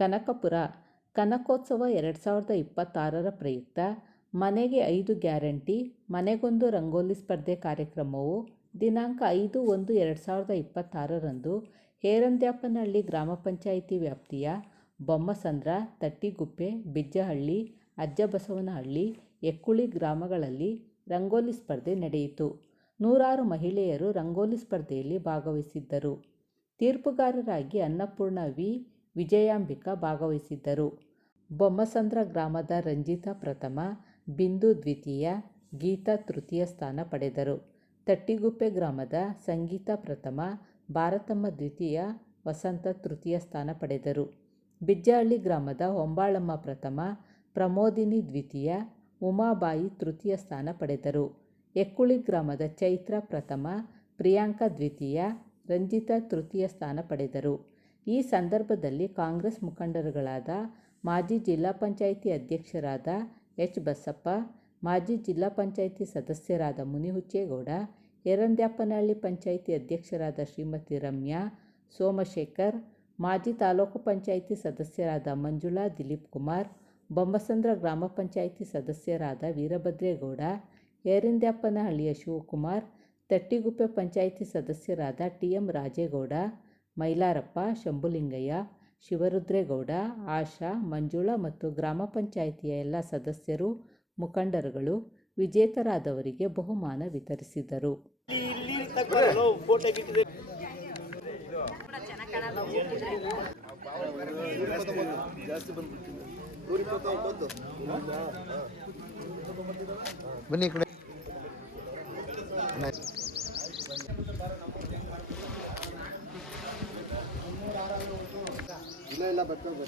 ಕನಕಪುರ ಕನಕೋತ್ಸವ 2026ರ ಪ್ರಯುಕ್ತ ಮನೆಗೆ 5 ಗ್ಯಾರಂಟಿ ಮನೆಗೊಂದು ರಂಗೋಲಿ ಸ್ಪರ್ಧೆ ಕಾರ್ಯಕ್ರಮವು ದಿನಾಂಕ 5/1/2026ರಂದು ಹೇರಂದ್ಯಾಪನಹಳ್ಳಿ ಗ್ರಾಮ ಪಂಚಾಯಿತಿ ವ್ಯಾಪ್ತಿಯ ಬೊಮ್ಮಸಂದ್ರ, ತಟ್ಟಿಗುಪ್ಪೆ, ಬಿಜ್ಜಹಳ್ಳಿ, ಅಜ್ಜಬಸವನಹಳ್ಳಿ, ಎಕ್ಕುಳಿ ಗ್ರಾಮಗಳಲ್ಲಿ ರಂಗೋಲಿ ಸ್ಪರ್ಧೆ ನಡೆಯಿತು. ನೂರಾರು ಮಹಿಳೆಯರು ರಂಗೋಲಿ ಸ್ಪರ್ಧೆಯಲ್ಲಿ ಭಾಗವಹಿಸಿದ್ದರು. ತೀರ್ಪುಗಾರರಾಗಿ ಅನ್ನಪೂರ್ಣ ವಿ. ವಿಜಯಾಂಬಿಕಾ ಭಾಗವಹಿಸಿದ್ದರು. ಬೊಮ್ಮಸಂದ್ರ ಗ್ರಾಮದ ರಂಜಿತಾ ಪ್ರಥಮ, ಬಿಂದು ದ್ವಿತೀಯ, ಗೀತಾ ತೃತೀಯ ಸ್ಥಾನ ಪಡೆದರು. ತಟ್ಟಿಗುಪ್ಪೆ ಗ್ರಾಮದ ಸಂಗೀತಾ ಪ್ರಥಮ, ಭಾರತಮ್ಮ ದ್ವಿತೀಯ, ವಸಂತ ತೃತೀಯ ಸ್ಥಾನ ಪಡೆದರು. ಬಿಜ್ಜಹಳ್ಳಿ ಗ್ರಾಮದ ಹೊಂಬಾಳಮ್ಮ ಪ್ರಥಮ, ಪ್ರಮೋದಿನಿ ದ್ವಿತೀಯ, ಉಮಾಬಾಯಿ ತೃತೀಯ ಸ್ಥಾನ ಪಡೆದರು. ಎಕ್ಕುಳಿ ಗ್ರಾಮದ ಚೈತ್ರ ಪ್ರಥಮ, ಪ್ರಿಯಾಂಕಾ ದ್ವಿತೀಯ, ರಂಜಿತಾ ತೃತೀಯ ಸ್ಥಾನ ಪಡೆದರು. ಈ ಸಂದರ್ಭದಲ್ಲಿ ಕಾಂಗ್ರೆಸ್ ಮುಖಂಡರುಗಳಾದ ಮಾಜಿ ಜಿಲ್ಲಾ ಪಂಚಾಯಿತಿ ಅಧ್ಯಕ್ಷರಾದ ಎಚ್. ಬಸಪ್ಪ, ಮಾಜಿ ಜಿಲ್ಲಾ ಪಂಚಾಯಿತಿ ಸದಸ್ಯರಾದ ಮುನಿಹುಚ್ಚೇಗೌಡ, ಹೇರಂದ್ಯಾಪನಹಳ್ಳಿ ಪಂಚಾಯಿತಿ ಅಧ್ಯಕ್ಷರಾದ ಶ್ರೀಮತಿ ರಮ್ಯಾ, ಸೋಮಶೇಖರ್, ಮಾಜಿ ತಾಲೂಕು ಪಂಚಾಯಿತಿ ಸದಸ್ಯರಾದ ಮಂಜುಳಾ, ದಿಲೀಪ್ ಕುಮಾರ್, ಬೊಮ್ಮಸಂದ್ರ ಗ್ರಾಮ ಪಂಚಾಯಿತಿ ಸದಸ್ಯರಾದ ವೀರಭದ್ರೇಗೌಡ, ಹೇರಂದ್ಯಾಪನಹಳ್ಳಿಯ ಶಿವಕುಮಾರ್, ತಟ್ಟಿಗುಪ್ಪೆ ಪಂಚಾಯಿತಿ ಸದಸ್ಯರಾದ ಟಿ. ಎಂ. ರಾಜೇಗೌಡ, ಮೈಲಾರಪ್ಪ, ಶಂಭುಲಿಂಗಯ್ಯ, ಶಿವರುದ್ರೇಗೌಡ, ಆಶಾ, ಮಂಜುಳಾ ಮತ್ತು ಗ್ರಾಮ ಪಂಚಾಯಿತಿಯ ಎಲ್ಲ ಸದಸ್ಯರು, ಮುಖಂಡರುಗಳು ವಿಜೇತರಾದವರಿಗೆ ಬಹುಮಾನ ವಿತರಿಸಿದರು. ಬನ್ನಿ ಕಡೆ ಇಲ್ಲ ಬರ್ತಾರೆ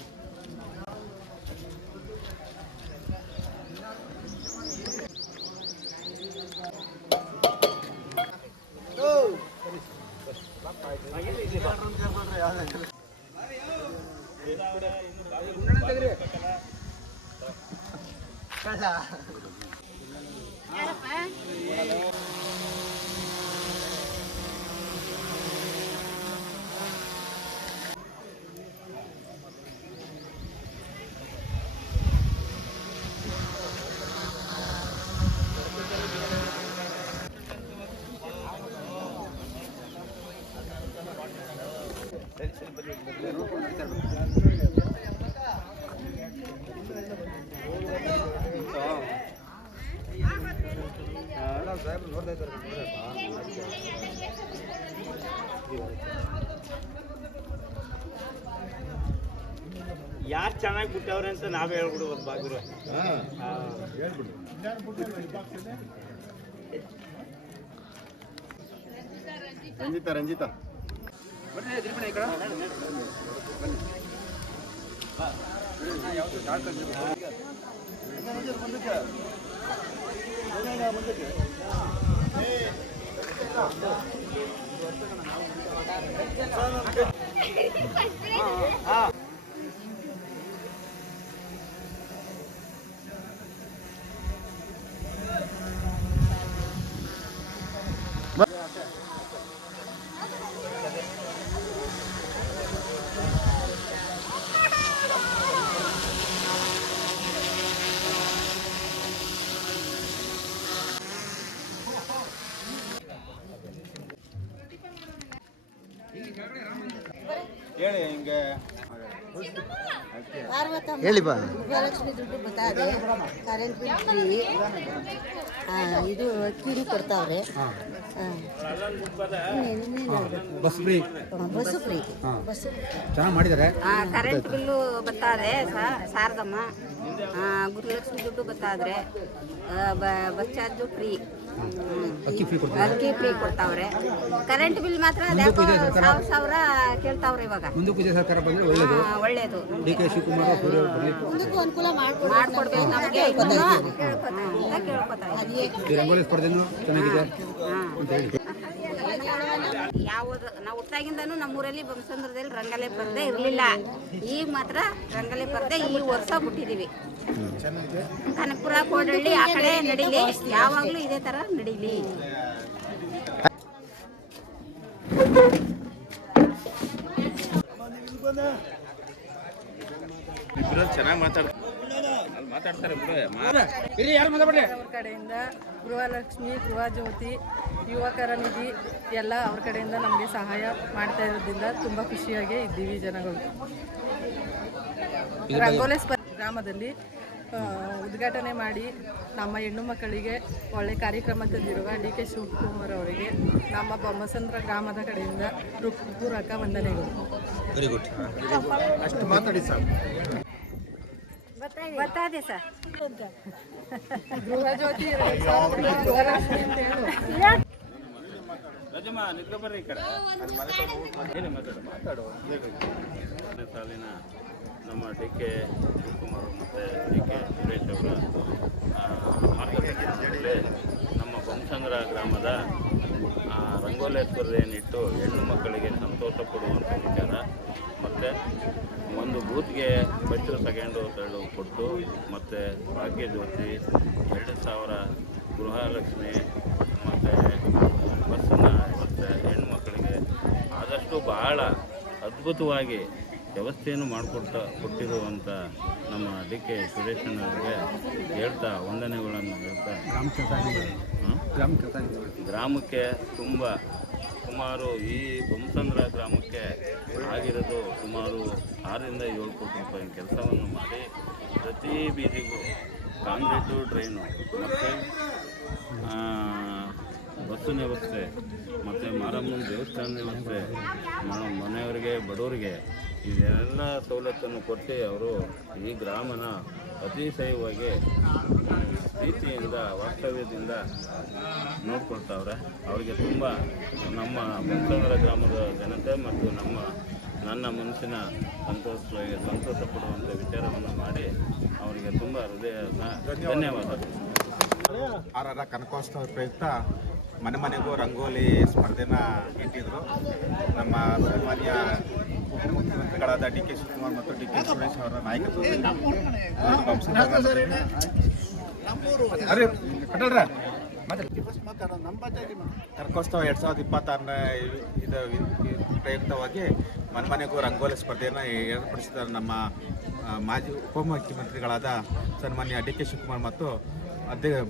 ಯಾರು ಚೆನ್ನಾಗಿ ಬಿಟ್ಟವ್ರೆ ಅಂತ ನಾವೇ ಹೇಳ್ಬಿಡ್ಬೋದು ಬಾಗುರು. ರಂಜಿತಾ ಹೇಳಿ ಹಿಂಗೆ ಹೇಳಿ ಬಾ. ಗೃಹಲಕ್ಷ್ಮಿ ದುಡ್ಡು ಬರ್ತಾದೆ, ಕರೆಂಟ್ ಬಿಲ್ ಫ್ರೀ, ಇದು ಅಕ್ಕಿನೂ ಕೊಡ್ತಾವ್ರೆ, bus free, bus free, bus ಚೆನ್ನಾಗಿ ಮಾಡಿದ್ದಾರೆ. ಕರೆಂಟ್ ಬಿಲ್ಲು ಬರ್ತಾದ್ರೆ ಶಾರದಮ್ಮ, ಗೃಹಲಕ್ಷ್ಮಿ ದುಡ್ಡು ಬರ್ತಾದ್ರೆ, ಬಸ್ ಚಾರ್ಜು ಫ್ರೀ, ಅಕ್ಕಿ ಫ್ರೀ ಕೊಡ್ತಾವ್ರೆ. ಕರೆಂಟ್ ಬಿಲ್ ಮಾತ್ರ ಸಾವಿರ ಕೇಳ್ತಾವ್ರೆ ಇವಾಗ. ಮುಂದಕ್ಕೂ ಇದೇ ಸರ್ಕಾರ ಬಂದ್ರೆ ಒಳ್ಳೇದು. ಒಳ್ಳೇದು ಡಿ ಕೆ ಶಿವಕುಮಾರ್ ಮುಂದಕ್ಕೂ ಅನುಕೂಲ ಮಾಡ್ಕೊಡ್ಬೇಕು ನಮಗೆ ಈ ರಂಗೋಲಿ ಸ್ಪರ್ಧೆನೂ ಚೆನ್ನಾಗಿದೆ ಅಂತ ಹೇಳಿ. ಯಾವುದು ನಾವು ಹುಟ್ಟಾಗಿಂದನೂ ನಮ್ಮೂರಲ್ಲಿ ಬೊಮ್ಮಸಂದ್ರದಲ್ಲಿ ರಂಗೋಲಿ ಸ್ಪರ್ಧೆ ಇರಲಿಲ್ಲ. ಈಗ ಮಾತ್ರ ರಂಗೋಲಿ ಸ್ಪರ್ಧೆ ಈ ವರ್ಷ ಬಿಟ್ಟಿದ್ದೀವಿ. ಕನಕಪುರ, ಕೋಡಹಳ್ಳಿ ಆ ಕಡೆ ನಡೀಲಿ, ಯಾವಾಗಲೂ ಇದೇ ಥರ ನಡೀಲಿ. ಚೆನ್ನಾಗಿ ಮಾತಾಡ್ತಾರೆ ಅವ್ರ ಕಡೆಯಿಂದ ಗೃಹಲಕ್ಷ್ಮಿ, ಗೃಹಜ್ಯೋತಿ, ಯುವಕರ ನಿಧಿ ಎಲ್ಲ ಅವ್ರ ಕಡೆಯಿಂದ ನಮಗೆ ಸಹಾಯ ಮಾಡ್ತಾ ಇರೋದ್ರಿಂದ ತುಂಬ ಖುಷಿಯಾಗಿ ಇದ್ದೀವಿ ಜನಗಳು. ರಂಗೋಲಿ ಗ್ರಾಮದಲ್ಲಿ ಉದ್ಘಾಟನೆ ಮಾಡಿ ನಮ್ಮ ಹೆಣ್ಣು ಮಕ್ಕಳಿಗೆ ಒಳ್ಳೆ ಕಾರ್ಯಕ್ರಮ ತಂದಿರುವ DK ಶಿವಕುಮಾರ್ ಅವರಿಗೆ ನಮ್ಮ ಬೊಮ್ಮಸಂದ್ರ ಗ್ರಾಮದ ಕಡೆಯಿಂದ ಪೂರಕ ವಂದನೆಗಳು. Very good. ಅಷ್ಟು ಮಾತಾಡಿ ಸರ್. ಬರ್ತಾದೆ ಸರ್. ಗೃಹಜ್ಯೋತಿ, ಗೃಹಲಕ್ಷ್ಮಿ ಅಂತ ಹೇಳು. ರಜಮ್ಮ ನಿದ್ದೆ ಬರ್ರಿ ಈ ಕಡೆ ಮಾತಾಡು. ಸಾಲಿನ ನಮ್ಮ DK ಶಿವಕುಮಾರ್ ಮತ್ತು DK ಸುರೇಶ್ ಅವರ ಮಾರ್ಗದರ್ಶನದಲ್ಲಿ ನಮ್ಮ ಬೊಮ್ಮಸಂದ್ರ ಗ್ರಾಮದ ರಂಗೋಲಿ ಸ್ಪರ್ಧೆಯನ್ನಿಟ್ಟು ಹೆಣ್ಣು ಮಕ್ಕಳಿಗೆ ಸಂತೋಷ ಪಡುವಂಥ ವಿಚಾರ ಮತ್ತು ಒಂದು ಬೂತ್ಗೆ ಫಸ್ಟು ಸೆಕೆಂಡು ಥರ್ಡು ಕೊಟ್ಟು ಮತ್ತು ಭಾಗ್ಯಜ್ಯೋತಿ 2000 ಗೃಹಲಕ್ಷ್ಮಿ ಮತ್ತು ಬಸ್ಸನ್ನು ಮತ್ತು ಹೆಣ್ಣು ಮಕ್ಕಳಿಗೆ ಆದಷ್ಟು ಬಹಳ ಅದ್ಭುತವಾಗಿ ವ್ಯವಸ್ಥೆಯನ್ನು ಕೊಟ್ಟಿರುವಂಥ ನಮ್ಮ DK ಸುರೇಶನವರಿಗೆ ಹೇಳ್ತಾ ವಂದನೆಗಳನ್ನು ಹೇಳ್ತಾ ಗ್ರಾಮಕ್ಕೆ ಸುಮಾರು ಈ ಬೊಮ್ಮಸಂದ್ರ ಗ್ರಾಮಕ್ಕೆ ಆಗಿರೋದು ಸುಮಾರು 6 ರಿಂದ 7 ಕೋಟಿ ರೂಪಾಯಿ ಕೆಲಸವನ್ನು ಮಾಡಿ ಪ್ರತಿ ಬೀದಿಗೂ ಕಾಂಕ್ರೀಟು ಡ್ರೈನು ಮತ್ತು ಬಸ್ಸಿನ ವ್ಯವಸ್ಥೆ ಮತ್ತು ಮಾರಮ್ಮನ ದೇವಸ್ಥಾನದ ವ್ಯವಸ್ಥೆ ಮನೆಯವರಿಗೆ ಬಡವರಿಗೆ ಇದೆಲ್ಲ ಸವಲತ್ತನ್ನು ಕೊಟ್ಟು ಅವರು ಈ ಗ್ರಾಮನ ಅತಿಶಯವಾಗಿ ಪ್ರೀತಿಯಿಂದ ವಾಸ್ತವ್ಯದಿಂದ ನೋಡ್ಕೊಳ್ತಾವ್ರೆ. ಅವರಿಗೆ ತುಂಬ ನಮ್ಮ ಬೊಮ್ಮಸಂದ್ರ ಗ್ರಾಮದ ಜನತೆ ಮತ್ತು ನನ್ನ ಮನಸ್ಸಿನ ಸಂತೋಷ ಪಡುವಂಥ ವಿಚಾರವನ್ನು ಮಾಡಿ ಅವರಿಗೆ ತುಂಬ ಹೃದಯದ ಧನ್ಯವಾದಗಳು. RR ಕನಕೋತ್ಸವ ಪ್ರಯುಕ್ತ ಮನೆಗೂ ರಂಗೋಲಿ ಸ್ಪರ್ಧೆನ ಇಟ್ಟಿದ್ರು. ನಮ್ಮ ಸನ್ಮಾನ್ಯ ಉಪಮುಖ್ಯಮಂತ್ರಿಗಳಾದ DK ಶಿವಕುಮಾರ್ ಮತ್ತು DK ಸುರೇಶ್ ಅವರ ನಾಯಕತ್ವದಲ್ಲಿ ಕನಕೋತ್ಸವ 2026ನೇ ಇದು ಪ್ರಯುಕ್ತವಾಗಿ ಮನೆಗೂ ರಂಗೋಲಿ ಸ್ಪರ್ಧೆಯನ್ನು ಏರ್ಪಡಿಸಿದ ನಮ್ಮ ಮಾಜಿ ಉಪಮುಖ್ಯಮಂತ್ರಿಗಳಾದ ಸನ್ಮಾನ್ಯ DK ಶಿವಕುಮಾರ್ ಮತ್ತು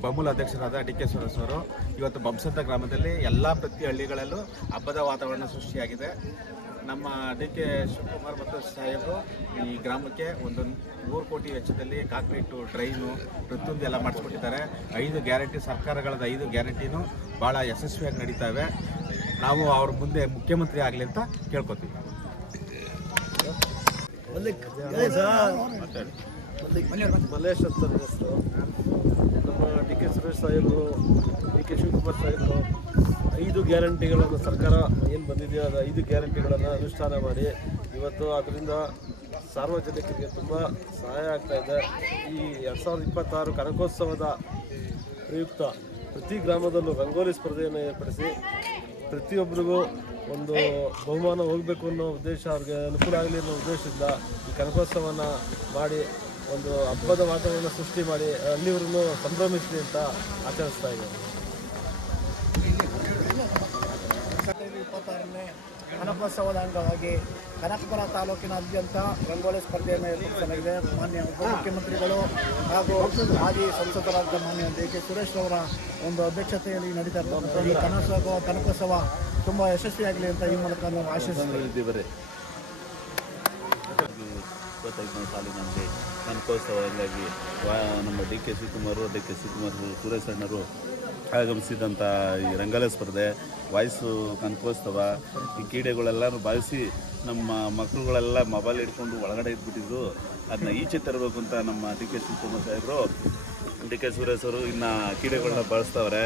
ಬಮೂಲ್ ಅಧ್ಯಕ್ಷರಾದ DK ಸುರೇಶ್ ಅವರು ಇವತ್ತು ಬೊಮ್ಮಸಂದ್ರ ಗ್ರಾಮದಲ್ಲಿ ಎಲ್ಲ ಪ್ರತಿ ಹಳ್ಳಿಗಳಲ್ಲೂ ಹಬ್ಬದ ವಾತಾವರಣ ಸೃಷ್ಟಿಯಾಗಿದೆ. ನಮ್ಮ DK ಶಿವಕುಮಾರ್ ಮತ್ತು ಸಾಹೇಬರು ಈ ಗ್ರಾಮಕ್ಕೆ ಒಂದು 3 ಕೋಟಿ ವೆಚ್ಚದಲ್ಲಿ ಕಾಂಕ್ರೀಟು ಡ್ರೈನು ಪ್ರತಿಯೊಂದು ಎಲ್ಲ ಮಾಡಿಸ್ಕೊಟ್ಟಿದ್ದಾರೆ. 5 ಗ್ಯಾರಂಟಿ ಸರ್ಕಾರಗಳದ 5 ಗ್ಯಾರಂಟಿನೂ ಭಾಳ ಯಶಸ್ವಿಯಾಗಿ ನಡೀತಾವೆ. ನಾವು ಅವ್ರ ಮುಂದೆ ಮುಖ್ಯಮಂತ್ರಿ ಆಗಲಿ ಅಂತ ಕೇಳ್ಕೊತೀವಿ. ಮಲ್ಲೇಶ್ ಅಂತ ಹೆಸರು. ನಮ್ಮ DK ಸುರೇಶ್ ಸಾಹೇಬರು, DK ಶಿವಕುಮಾರ್ ಸಾಹೇಬರು 5 ಗ್ಯಾರಂಟಿಗಳನ್ನು ಸರ್ಕಾರ ಏನು ಬಂದಿದೆಯೋ ಅದು 5 ಗ್ಯಾರಂಟಿಗಳನ್ನು ಅನುಷ್ಠಾನ ಮಾಡಿ ಇವತ್ತು ಅದರಿಂದ ಸಾರ್ವಜನಿಕರಿಗೆ ತುಂಬ ಸಹಾಯ ಆಗ್ತಾ ಇದೆ. ಈ 2026 ಕನಕೋತ್ಸವದ ಪ್ರಯುಕ್ತ ಪ್ರತಿ ಗ್ರಾಮದಲ್ಲೂ ರಂಗೋಲಿ ಸ್ಪರ್ಧೆಯನ್ನು ಏರ್ಪಡಿಸಿ ಪ್ರತಿಯೊಬ್ಬರಿಗೂ ಒಂದು ಬಹುಮಾನ ಹೋಗಬೇಕು ಅನ್ನೋ ಉದ್ದೇಶ, ಅವ್ರಿಗೆ ಅನುಕೂಲ ಆಗಲಿ ಅನ್ನೋ ಉದ್ದೇಶದಿಂದ ಈ ಕನಕೋತ್ಸವವನ್ನು ಮಾಡಿ ಒಂದು ಹಬ್ಬದ ವಾತಾವರಣ ಸೃಷ್ಟಿ ಮಾಡಿ ಅಲ್ಲಿವರೆಗೂ ಸಂಭ್ರಮಿಸಲಿ ಅಂತ ಆಚರಿಸ್ತಾ ಇದ್ದಾರೆ. 2026ನೇ ಕನಕೋತ್ಸವದ ಅಂಗವಾಗಿ ಕನಕಪುರ ತಾಲೂಕಿನಾದ್ಯಂತ ರಂಗೋಲಿ ಸ್ಪರ್ಧೆಯನ್ನು ಏರ್ಪಡಿಸಲಾಗಿದೆ. ಮಾನ್ಯ ಉಪಮುಖ್ಯಮಂತ್ರಿಗಳು ಹಾಗೂ ಮಾಜಿ ಸಂಸದರಾದ ಮಾನ್ಯ DK ಸುರೇಶ್ ಅವರ ಒಂದು ಅಧ್ಯಕ್ಷತೆಯಲ್ಲಿ ನಡೀತಾ ಇರ್ತಕ್ಕಂಥ ಈ ಕನಕೋತ್ಸವ ತುಂಬ ಯಶಸ್ವಿಯಾಗಲಿ ಅಂತ ಈ ಮೂಲಕ ನಾವು ಆಶಿಸುತ್ತಿದ್ದೇವೆ. 25ನೇ ಸಾಲಿನಲ್ಲಿ ಕನಕೋತ್ಸವವಾಗಿ ನಮ್ಮ DK ಶಿವಕುಮಾರ್ ಸುರೇಶ್ ಅಣ್ಣರು ಆಗಮಿಸಿದಂಥ ಈ ರಂಗೋಲಿ ಸ್ಪರ್ಧೆ, ವಾಯ್ಸು ಕನಕೋತ್ಸವ, ಈ ಕ್ರೀಡೆಗಳೆಲ್ಲನೂ ಭಾವಿಸಿ ನಮ್ಮ ಮಕ್ಕಳುಗಳೆಲ್ಲ ಮೊಬೈಲ್ ಹಿಡ್ಕೊಂಡು ಒಳಗಡೆ ಇದ್ಬಿಟ್ಟಿದ್ರು. ಅದನ್ನ ಈಚೆ ತರಬೇಕು ಅಂತ ನಮ್ಮ DK ಶಿವಕುಮಾರ್ ಸಾಹೇಬರು, DK ಸುರೇಶ್ ಅವರು ಇನ್ನು ಕ್ರೀಡೆಗಳನ್ನ ಬಳಸ್ತವ್ರೆ.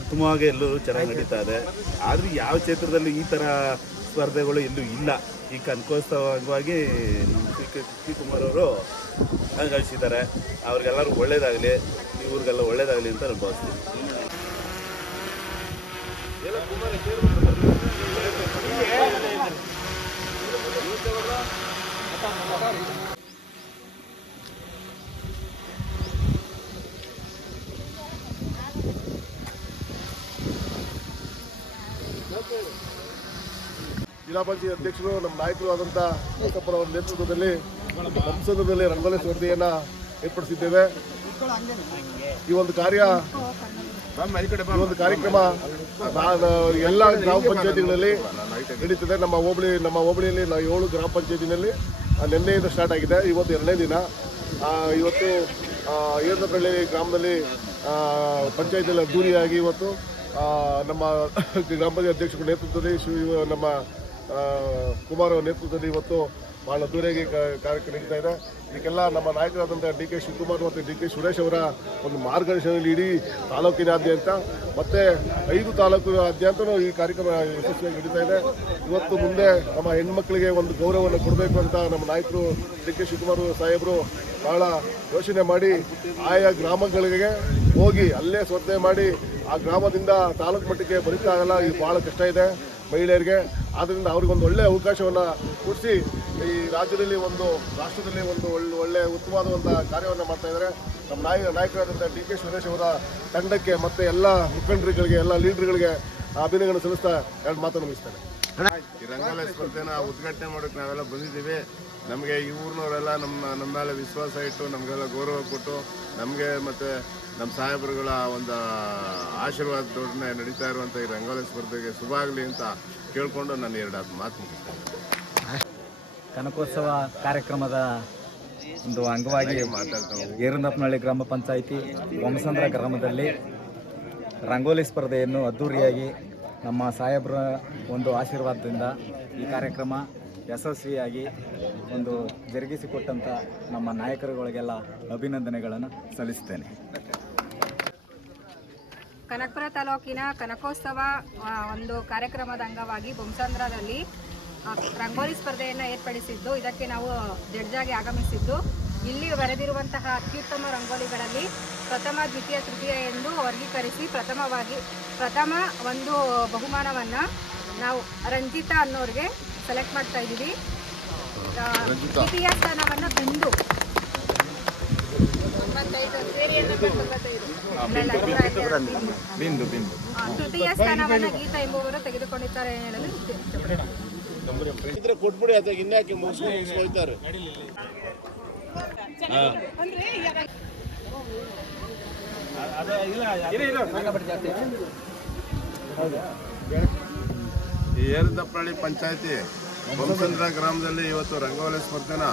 ಉತ್ತಮವಾಗಿ ಎಲ್ಲರೂ ಚೆನ್ನಾಗಿ ನಡೀತಾ ಇದೆ. ಆದರೆ ಯಾವ ಕ್ಷೇತ್ರದಲ್ಲೂ ಈ ಥರ ಸ್ಪರ್ಧೆಗಳು ಎಲ್ಲೂ ಇಲ್ಲ. ಈ ಕನಕೋತ್ಸವ ಅಂಗವಾಗಿ ನಮ್ಮ DK ಶಿವಕುಮಾರ್ ಅವರು ಭಾಗವಹಿಸಿದ್ದಾರೆ. ಅವ್ರಿಗೆಲ್ಲರೂ ಒಳ್ಳೇದಾಗಲಿ, ಇವ್ರಿಗೆಲ್ಲ ಒಳ್ಳೇದಾಗಲಿ ಅಂತ ನಾನು ಭಾವಿಸ್ತೀನಿ. ಗ್ರಾಮ ಪಂಚಾಯತ್ ಅಧ್ಯಕ್ಷರು ನಮ್ಮ ನಾಯಕರು ಆದಂಥ ಅವರ ನೇತೃತ್ವದಲ್ಲಿ ಬೊಮ್ಮಸಂದ್ರದಲ್ಲಿ ರಂಗೋಲಿ ಸ್ಪರ್ಧೆಯನ್ನು ಏರ್ಪಡಿಸಿದ್ದೇವೆ. ಈ ಒಂದು ಕಾರ್ಯಕ್ರಮ ಎಲ್ಲ ಗ್ರಾಮ ಪಂಚಾಯತಿಗಳಲ್ಲಿ ನಡೀತದೆ. ನಮ್ಮ ಹೋಬಳಿಯಲ್ಲಿ 7 ಗ್ರಾಮ ಪಂಚಾಯತಿನಲ್ಲಿ ನಿನ್ನೆಯಿಂದ ಸ್ಟಾರ್ಟ್ ಆಗಿದೆ. ಇವತ್ತು 2ನೇ ದಿನ. ಇವತ್ತು ಏರ್ನಪಳ್ಳಿ ಗ್ರಾಮದಲ್ಲಿ ಪಂಚಾಯತಿಯಲ್ಲಿ ಅದ್ದೂರಿಯಾಗಿ ಇವತ್ತು ನಮ್ಮ ಗ್ರಾಮ ಪಂಚಾಯತ್ ಅಧ್ಯಕ್ಷರ ನೇತೃತ್ವದಲ್ಲಿ ನಮ್ಮ ಕುಮಾರ್ ಅವರ ನೇತೃತ್ವದಲ್ಲಿ ಇವತ್ತು ಭಾಳ ಅದ್ದೂರಿಯಾಗಿ ಕಾರ್ಯಕ್ರಮ ನಡೀತಾ ಇದೆ. ಇದಕ್ಕೆಲ್ಲ ನಮ್ಮ ನಾಯಕರಾದಂಥ ಡಿ ಕೆ ಶಿವಕುಮಾರ್ ಮತ್ತು ಡಿ ಕೆ ಸುರೇಶ್ ಅವರ ಒಂದು ಮಾರ್ಗದರ್ಶನದಲ್ಲಿ ಇಡೀ ತಾಲೂಕಿನಾದ್ಯಂತ ಮತ್ತು 5 ತಾಲೂಕಿನಾದ್ಯಂತನೂ ಈ ಕಾರ್ಯಕ್ರಮ ಯಶಸ್ವಿಯಾಗಿ ನಡೀತಾ ಇದೆ. ಇವತ್ತು ಮುಂದೆ ನಮ್ಮ ಹೆಣ್ಮಕ್ಳಿಗೆ ಒಂದು ಗೌರವವನ್ನು ಕೊಡಬೇಕು ಅಂತ ನಮ್ಮ ನಾಯಕರು ಡಿ ಕೆ ಶಿವಕುಮಾರ್ ಸಾಹೇಬರು ಭಾಳ ಯೋಚನೆ ಮಾಡಿ ಆಯಾ ಗ್ರಾಮಗಳಿಗೆ ಹೋಗಿ ಅಲ್ಲೇ ಸ್ಪರ್ಧೆ ಮಾಡಿ ಆ ಗ್ರಾಮದಿಂದ ತಾಲೂಕು ಮಟ್ಟಕ್ಕೆ ಬರೀತಾ ಆಗಲ್ಲ. ಇದು ಭಾಳ ಕಷ್ಟ ಇದೆ ಮಹಿಳೆಯರಿಗೆ. ಆದ್ದರಿಂದ ಅವ್ರಿಗೊಂದು ಒಳ್ಳೆಯ ಅವಕಾಶವನ್ನು ಕೊಡಿಸಿ ಈ ರಾಜ್ಯದಲ್ಲಿ ರಾಷ್ಟ್ರದಲ್ಲಿ ಒಂದು ಒಳ್ಳೆಯ ಉತ್ತಮವಾದಂಥ ಕಾರ್ಯವನ್ನು ಮಾಡ್ತಾ ಇದ್ದಾರೆ. ನಮ್ಮ ನಾಯಕರಾದಂಥ ಡಿ ಕೆ ಸುರೇಶ್ ಅವರ ತಂಡಕ್ಕೆ ಮತ್ತು ಎಲ್ಲ ಮುಖಂಡರುಗಳಿಗೆ ಎಲ್ಲ ಲೀಡರ್ಗಳಿಗೆ ಅಭಿನಂದನೆ ಸಲ್ಲಿಸ್ತಾ 2 ಮಾತನ್ನು ಮುಗಿಸ್ತಾರೆ. ಈ ರಂಗೋಲಿ ಸ್ಪರ್ಧೆನ ಉದ್ಘಾಟನೆ ಮಾಡೋಕ್ಕೆ ನಾವೆಲ್ಲ ಬಂದಿದ್ದೀವಿ. ನಮಗೆ ಈ ಊರಿನವರೆಲ್ಲ ನಮ್ಮ ಮೇಲೆ ವಿಶ್ವಾಸ ಇಟ್ಟು ನಮಗೆಲ್ಲ ಗೌರವ ಕೊಟ್ಟು ನಮಗೆ ಮತ್ತು ನಮ್ಮ ಸಾಹೇಬರುಗಳ ಒಂದು ಆಶೀರ್ವಾದದೊಡನೆ ನಡೀತಾ ಇರುವಂಥ ಈ ರಂಗೋಲಿ ಸ್ಪರ್ಧೆಗೆ ಶುಭ ಆಗಲಿ ಅಂತ ಕೇಳಿಕೊಂಡು ನಾನು 2 ಮಾತು ಮುಗಿಸ್ತೇನೆ. ಕನಕೋತ್ಸವ ಕಾರ್ಯಕ್ರಮದ ಒಂದು ಅಂಗವಾಗಿ ಏರಂದಪ್ಪನಹಳ್ಳಿ ಗ್ರಾಮ ಪಂಚಾಯಿತಿ ಬೊಮ್ಮಸಂದ್ರ ಗ್ರಾಮದಲ್ಲಿ ರಂಗೋಲಿ ಸ್ಪರ್ಧೆಯನ್ನು ಅದ್ಧೂರಿಯಾಗಿ ನಮ್ಮ ಸಾಹೇಬರ ಒಂದು ಆಶೀರ್ವಾದದಿಂದ ಈ ಕಾರ್ಯಕ್ರಮ ಯಶಸ್ವಿಯಾಗಿ ಒಂದು ಜರುಗಿಸಿಕೊಟ್ಟಂಥ ನಮ್ಮ ನಾಯಕರುಗಳಿಗೆಲ್ಲ ಅಭಿನಂದನೆಗಳನ್ನು ಸಲ್ಲಿಸ್ತೇನೆ. ಕನಕಪುರ ತಾಲೂಕಿನ ಕನಕೋತ್ಸವ ಒಂದು ಕಾರ್ಯಕ್ರಮದ ಅಂಗವಾಗಿ ಬೊಮ್ಮಸಂದ್ರದಲ್ಲಿ ರಂಗೋಲಿ ಸ್ಪರ್ಧೆಯನ್ನು ಏರ್ಪಡಿಸಿದ್ದು, ಇದಕ್ಕೆ ನಾವು ಜಡ್ಜಾಗಿ ಆಗಮಿಸಿದ್ದು, ಇಲ್ಲಿ ಬರೆದಿರುವಂತಹ ಅತ್ಯುತ್ತಮ ರಂಗೋಲಿಗಳಲ್ಲಿ ಪ್ರಥಮ, ದ್ವಿತೀಯ, ತೃತೀಯ ಎಂದು ವರ್ಗೀಕರಿಸಿ ಪ್ರಥಮ ಒಂದು ಬಹುಮಾನವನ್ನು ನಾವು ರಂಜಿತಾ ಅನ್ನೋರಿಗೆ ಸೆಲೆಕ್ಟ್ ಮಾಡ್ತಾ ಇದ್ದೀವಿ. ದ್ವಿತೀಯ ಸ್ಥಾನವನ್ನು ತೃತೀಯ ಸ್ಥಾನವನ್ನು ಗೀತಾ ಎಂಬುವರು ತೆಗೆದುಕೊಂಡಿದ್ದಾರೆ ಹೇಳಲು ಕೊಟ್ಬಿಡಿ ಅಥವಾ ಇನ್ಯಾಕೆ ಮುಗಿಸ್ಕೊಳ್ತಾರೆ. ಈ ಏರಂದಪ್ಪನಹಳ್ಳಿ ಪಂಚಾಯತಿ ಬೊಮ್ಮಸಂದ್ರ ಗ್ರಾಮದಲ್ಲಿ ಇವತ್ತು ರಂಗೋಲಿ ಸ್ಪರ್ಧೆನ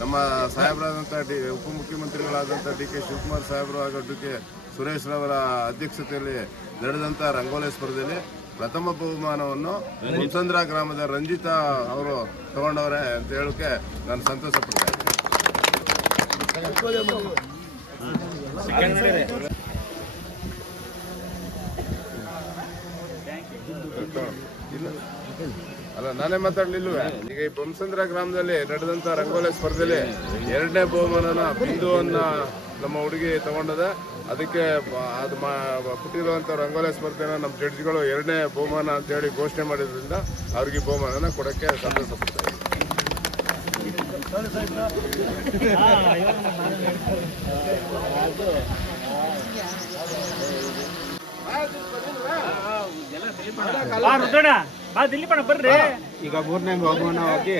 ನಮ್ಮ ಸಾಹೇಬರಾದಂಥ ಉಪಮುಖ್ಯಮಂತ್ರಿಗಳಾದಂಥ ಡಿ ಕೆ ಶಿವಕುಮಾರ್ ಸಾಹೇಬರು ಹಾಗೂ ಡಿ ಕೆ ಸುರೇಶ್ ರವರ ಅಧ್ಯಕ್ಷತೆಯಲ್ಲಿ ನಡೆದಂಥ ರಂಗೋಲಿ ಸ್ಪರ್ಧೆಯಲ್ಲಿ ಪ್ರಥಮ ಬಹುಮಾನವನ್ನು ಬೊಮ್ಮಸಂದ್ರ ಗ್ರಾಮದ ರಂಜಿತಾ ಅವರು ತಗೊಂಡವ್ರೆ ಅಂತ ಹೇಳೋಕ್ಕೆ ನಾನು ಸಂತೋಷ ಪಡ್ತಾ ಅಲ್ಲ, ನಾನೇ ಮಾತಾಡ್ಲಿಲ್ವೇ? ಈಗ ಈ ಬೊಮ್ಮಸಂದ್ರ ಗ್ರಾಮದಲ್ಲಿ ನಡೆದಂಥ ರಂಗೋಲಿ ಸ್ಪರ್ಧೆಯಲ್ಲಿ 2ನೇ ಬಹುಮಾನನ ಬಿಂದುವನ್ನ ನಮ್ಮ ಹುಡುಗಿ ತಗೊಂಡದ. ಅದಕ್ಕೆ ಅದು ಕೊಟ್ಟಿರುವಂಥ ರಂಗೋಲಿ ಸ್ಪರ್ಧೆನ ನಮ್ಮ ಜಡ್ಜ್ಗಳು 2ನೇ ಬಹುಮಾನ ಅಂತೇಳಿ ಘೋಷಣೆ ಮಾಡಿದ್ರಿಂದ ಅವ್ರಿಗೆ ಬಹುಮಾನನ ಕೊಡೋಕ್ಕೆ ಸಂತೋಷ ಪಡ್ತಾ ಇದ್ದೀನಿ. ಈಗ 3ನೇ ಬಹುಮಾನವಾಗಿ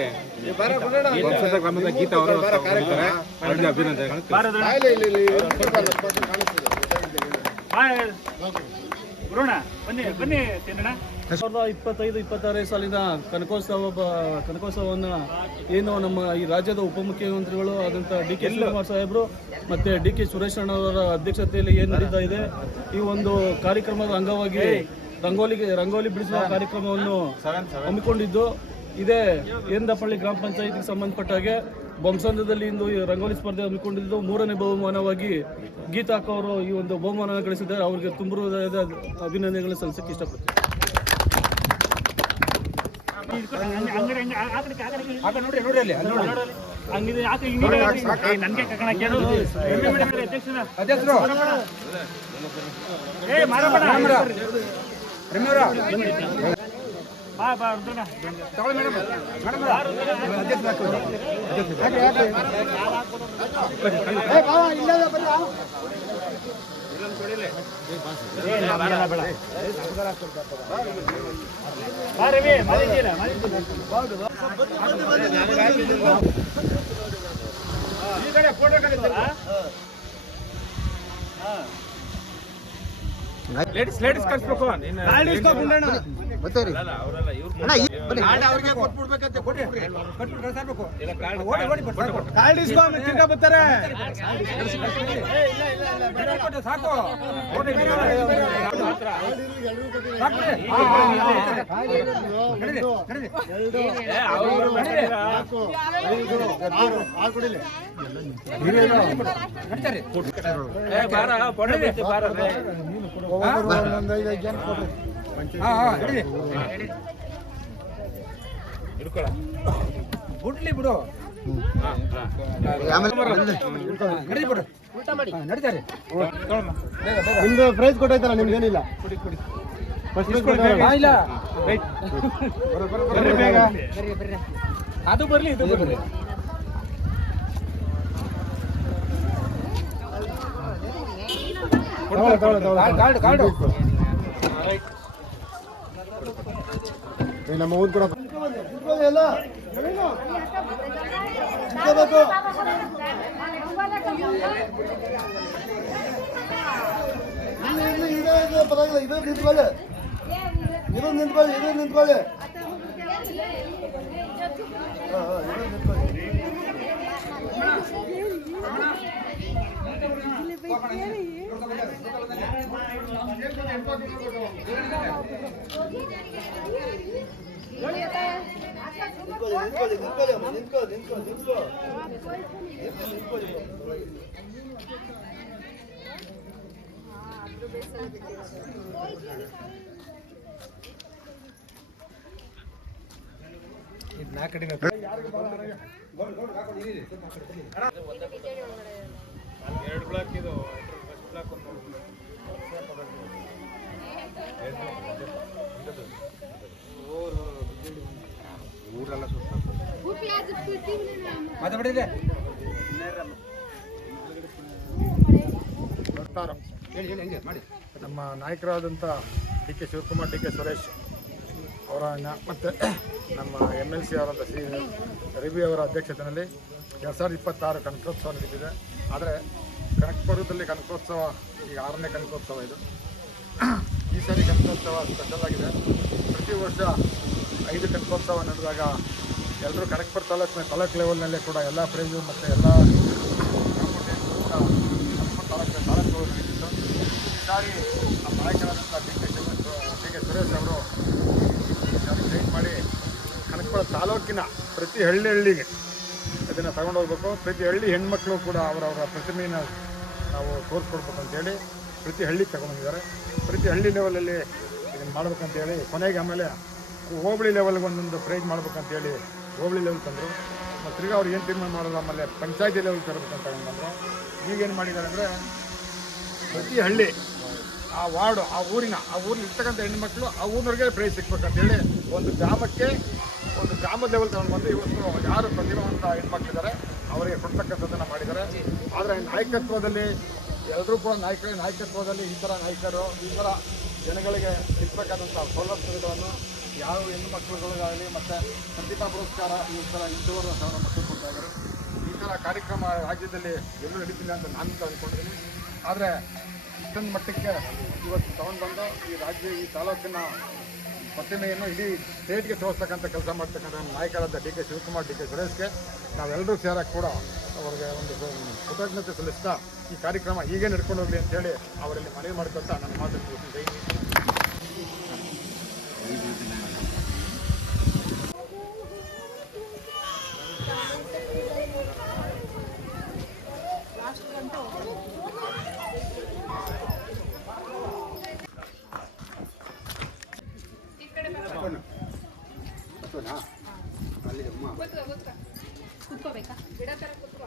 ಬೊಮ್ಮಸಂದ್ರ ಗ್ರಾಮದ ಗೀತಾ ಅವರು ಅಭಿನಂದನೆಗಳು. 2025-26 ಸಾಲಿನ ಕನಕೋತ್ಸವವನ್ನು ಏನು ನಮ್ಮ ಈ ರಾಜ್ಯದ ಉಪಮುಖ್ಯಮಂತ್ರಿಗಳು ಆದಂಥ ಡಿ ಕೆ ಶಿವಕುಮಾರ್ ಸಾಹೇಬರು ಮತ್ತು ಡಿ ಕೆ ಸುರೇಶ್ ಅಣ್ಣವರ ಅಧ್ಯಕ್ಷತೆಯಲ್ಲಿ ಏನು ನಡೀತಾ ಇದೆ, ಈ ಒಂದು ಕಾರ್ಯಕ್ರಮದ ಅಂಗವಾಗಿ ರಂಗೋಲಿ ಬಿಡಿಸುವ ಕಾರ್ಯಕ್ರಮವನ್ನು ಹಮ್ಮಿಕೊಂಡಿದ್ದು, ಇದೇ ಏರಂದಪ್ಪನಹಳ್ಳಿ ಗ್ರಾಮ ಪಂಚಾಯಿತಿಗೆ ಸಂಬಂಧಪಟ್ಟ ಹಾಗೆ ಬೊಮ್ಮಸಂದ್ರದಲ್ಲಿ ಇಂದು ಈ ರಂಗೋಲಿ ಸ್ಪರ್ಧೆ ಹಮ್ಮಿಕೊಂಡಿದ್ದು 3ನೇ ಬಹುಮಾನವಾಗಿ ಗೀತಾ ಅಕ್ಕ ಅವರು ಈ ಒಂದು ಬಹುಮಾನ ಗಳಿಸಿದ್ದಾರೆ. ಅವರಿಗೆ ತುಂಬ ಹೃದಯದ ಅಭಿನಂದನೆಗಳನ್ನು ಸಲ್ಲಿಸಕ್ಕೆ ಇಷ್ಟಪಡ್ತೀನಿ. ಲೇಡೀಸ್ ಕಳ್ಸ್ಬೇಕು ಬರ್ತೀರಿ ಅವ್ರಿಗೆ ಕೊಟ್ಬಿಡ್ಬೇಕಂತೆ ತಿರ್ಗಾ ಬರ್ತಾರೆ ಸಾಕು ಬಿಡ್ಲಿ ಬಿಡು ನಡೀತಾರೆ ನಿಮ್ದು ಪ್ರೈಸ್ ಕೊಟ್ಟೈತಲ್ಲ ನಿಮ್ಗೇನಿಲ್ಲ ಅದು ಬರ್ಲಿ ಇದು ಬರ್ಲಿ ಕಾರ್ಡು ನಮ್ಮ ಊರು ಕೂಡ ಪರವಾಗಿಲ್ಲ ಇದು ನಿಂತ್ಕೊಳ್ಳಿ ಇದು ನಿಂತ್ಕೊಳ್ಳಿ ಇದು ನಿಂತ್ಕೊಳ್ಳಿ ಇದು ನಿಂತ್ಕೊಳ್ಳಿ ನಮ್ಮ ನಾಯಕರಾದಂಥ D K Shivakumar, D K Suresh ಅವರ ಮತ್ತು ನಮ್ಮ MLC ಅವರಾದ ಶ್ರೀ ರವಿ ಅವರ ಅಧ್ಯಕ್ಷತೆಯಲ್ಲಿ 2026 ಕನಕೋತ್ಸವ ನಡೀತಿದೆ. ಆದರೆ ಕನಕಪುರದಲ್ಲಿ ಕನಕೋತ್ಸವ ಈಗ 6ನೇ ಕನಕೋತ್ಸವ ಇದು. ಈ ಸಾರಿ ಕನಕೋತ್ಸವ ಸ್ಪೆಷಲ್ ಆಗಿದೆ. ಪ್ರತಿ ವರ್ಷ 5 ಕನಕೋತ್ಸವ ನಡೆದಾಗ ಎಲ್ಲರೂ ಕನಕಪುರ ತಾಲೂಕು ಲೆವೆಲ್ನಲ್ಲೇ ಕೂಡ ಎಲ್ಲ ಪ್ರೈಸು ಮತ್ತು ಎಲ್ಲ ಕನಕಪುರ ತಾಲೂಕು ನಡೀತಿತ್ತು. ಈ ಸಾರಿ ನಮ್ಮ ನಾಯಕರಾದಂಥ ಡಿ ಕೆ ಸುರೇಶ್ ಅವರು ಚೇಂಜ್ ಮಾಡಿ ಕನಕಪುರ ತಾಲೂಕಿನ ಪ್ರತಿ ಹಳ್ಳಿಗೆ ಇದನ್ನು ತಗೊಂಡೋಗ್ಬೇಕು. ಪ್ರತಿ ಹಳ್ಳಿ ಹೆಣ್ಮಕ್ಳು ಕೂಡ ಅವರವರ ಪ್ರತಿಮೆಯನ್ನು ನಾವು ತೋರಿಸ್ಕೊಡ್ಬೇಕು ಅಂತೇಳಿ ಪ್ರತಿ ಹಳ್ಳಿಗೆ ತಗೊಂಡಿದ್ದಾರೆ. ಪ್ರತಿ ಹಳ್ಳಿ ಲೆವೆಲಲ್ಲಿ ಇದನ್ನು ಮಾಡ್ಬೇಕಂತೇಳಿ ಕೊನೆಗೆ ಆಮೇಲೆ ಹೋಬಳಿ ಲೆವೆಲ್ಗೆ ಒಂದೊಂದು ಪ್ರೈಸ್ ಮಾಡ್ಬೇಕಂತೇಳಿ ಹೋಬಳಿ ಲೆವೆಲ್ ತಂದರು. ಮತ್ತು ತಿರ್ಗಿ ಅವ್ರು ಏನು ತೀರ್ಮಾನ ಮಾಡೋದು ಆಮೇಲೆ ಪಂಚಾಯತಿ ಲೆವೆಲ್ ತರಬೇಕಂತ ತಗೊಂಡ್ಬಂದರು. ಈಗೇನು ಮಾಡಿದ್ದಾರೆ ಅಂದರೆ ಪ್ರತಿ ಹಳ್ಳಿ ಆ ವಾರ್ಡು ಆ ಊರಿನ ಇರ್ತಕ್ಕಂಥ ಹೆಣ್ಮಕ್ಳು ಆ ಊರಿನವ್ರಿಗೆ ಪ್ರೈಸ್ ಸಿಗ್ಬೇಕಂತೇಳಿ ಒಂದು ಗ್ರಾಮದ ಲೆವೆಲ್ ತಗೊಂಡ್ಬಂದು ಇವತ್ತು ಯಾರು ಪ್ರತಿಭಾವಂತ ಹೆಣ್ಮಕ್ಳಿದ್ದಾರೆ ಅವರಿಗೆ ಕೊಡ್ತಕ್ಕಂಥದ್ದನ್ನು ಮಾಡಿದ್ದಾರೆ. ಆದರೆ ನಾಯಕತ್ವದಲ್ಲಿ ಎಲ್ಲರೂ ಕೂಡ ನಾಯಕತ್ವದಲ್ಲಿ ಈ ಥರ ನಾಯಕರು ಈ ಥರ ಜನಗಳಿಗೆ ಸಿಗ್ಬೇಕಾದಂಥ ಸೌಲಭ್ಯಗಳನ್ನು ಯಾವ ಹೆಣ್ಣುಮಕ್ಳುಗಳಿಗಾಗಲಿ ಮತ್ತು ಪ್ರತಿಭಾ ಪುರಸ್ಕಾರ ಈ ಥರ 8,500 ಮಕ್ಕಳು ಕೊಡ್ತಾ ಇದ್ದಾರೆ. ಈ ಥರ ಕಾರ್ಯಕ್ರಮ ರಾಜ್ಯದಲ್ಲಿ ಎಲ್ಲೂ ನಡೀತಿಲ್ಲ ಅಂತ ನಾನು ಅಂದ್ಕೊಂಡಿದ್ದೀನಿ. ಆದರೆ ಇಷ್ಟೊಂದು ಮಟ್ಟಕ್ಕೆ ಇವತ್ತು ತಗೊಂಡ್ಬಂದು ಈ ತಾಲೂಕಿನ ಪ್ರತಿಮೆಯನ್ನು ಇಡೀ ಸ್ಟೇಟ್ಗೆ ತೋರಿಸ್ತಕ್ಕಂಥ ಕೆಲಸ ಮಾಡ್ತಕ್ಕಂಥ ನಾಯಕರಾದ D K Shivakumar, D K ಸುರೇಶ್ಗೆ ನಾವೆಲ್ಲರೂ ಸೇರಕ್ಕೆ ಕೂಡ ಅವರಿಗೆ ಒಂದು ಕೃತಜ್ಞತೆ ಸಲ್ಲಿಸ್ತಾ ಈ ಕಾರ್ಯಕ್ರಮ ಹೀಗೆ ನಡ್ಕೊಂಡು ಹೋಗಲಿ ಅಂತೇಳಿ ಅವರಲ್ಲಿ ಮನವಿ ಮಾಡ್ಕೊತಾ ನನ್ನ ಮಾತು ಮುಗಿಸ್ತೀನಿ. ಕೂತ್ಕೋಬೇಕಾ? ಬಿಡತ್ತಾರ ಕೂತ್ಕೋ.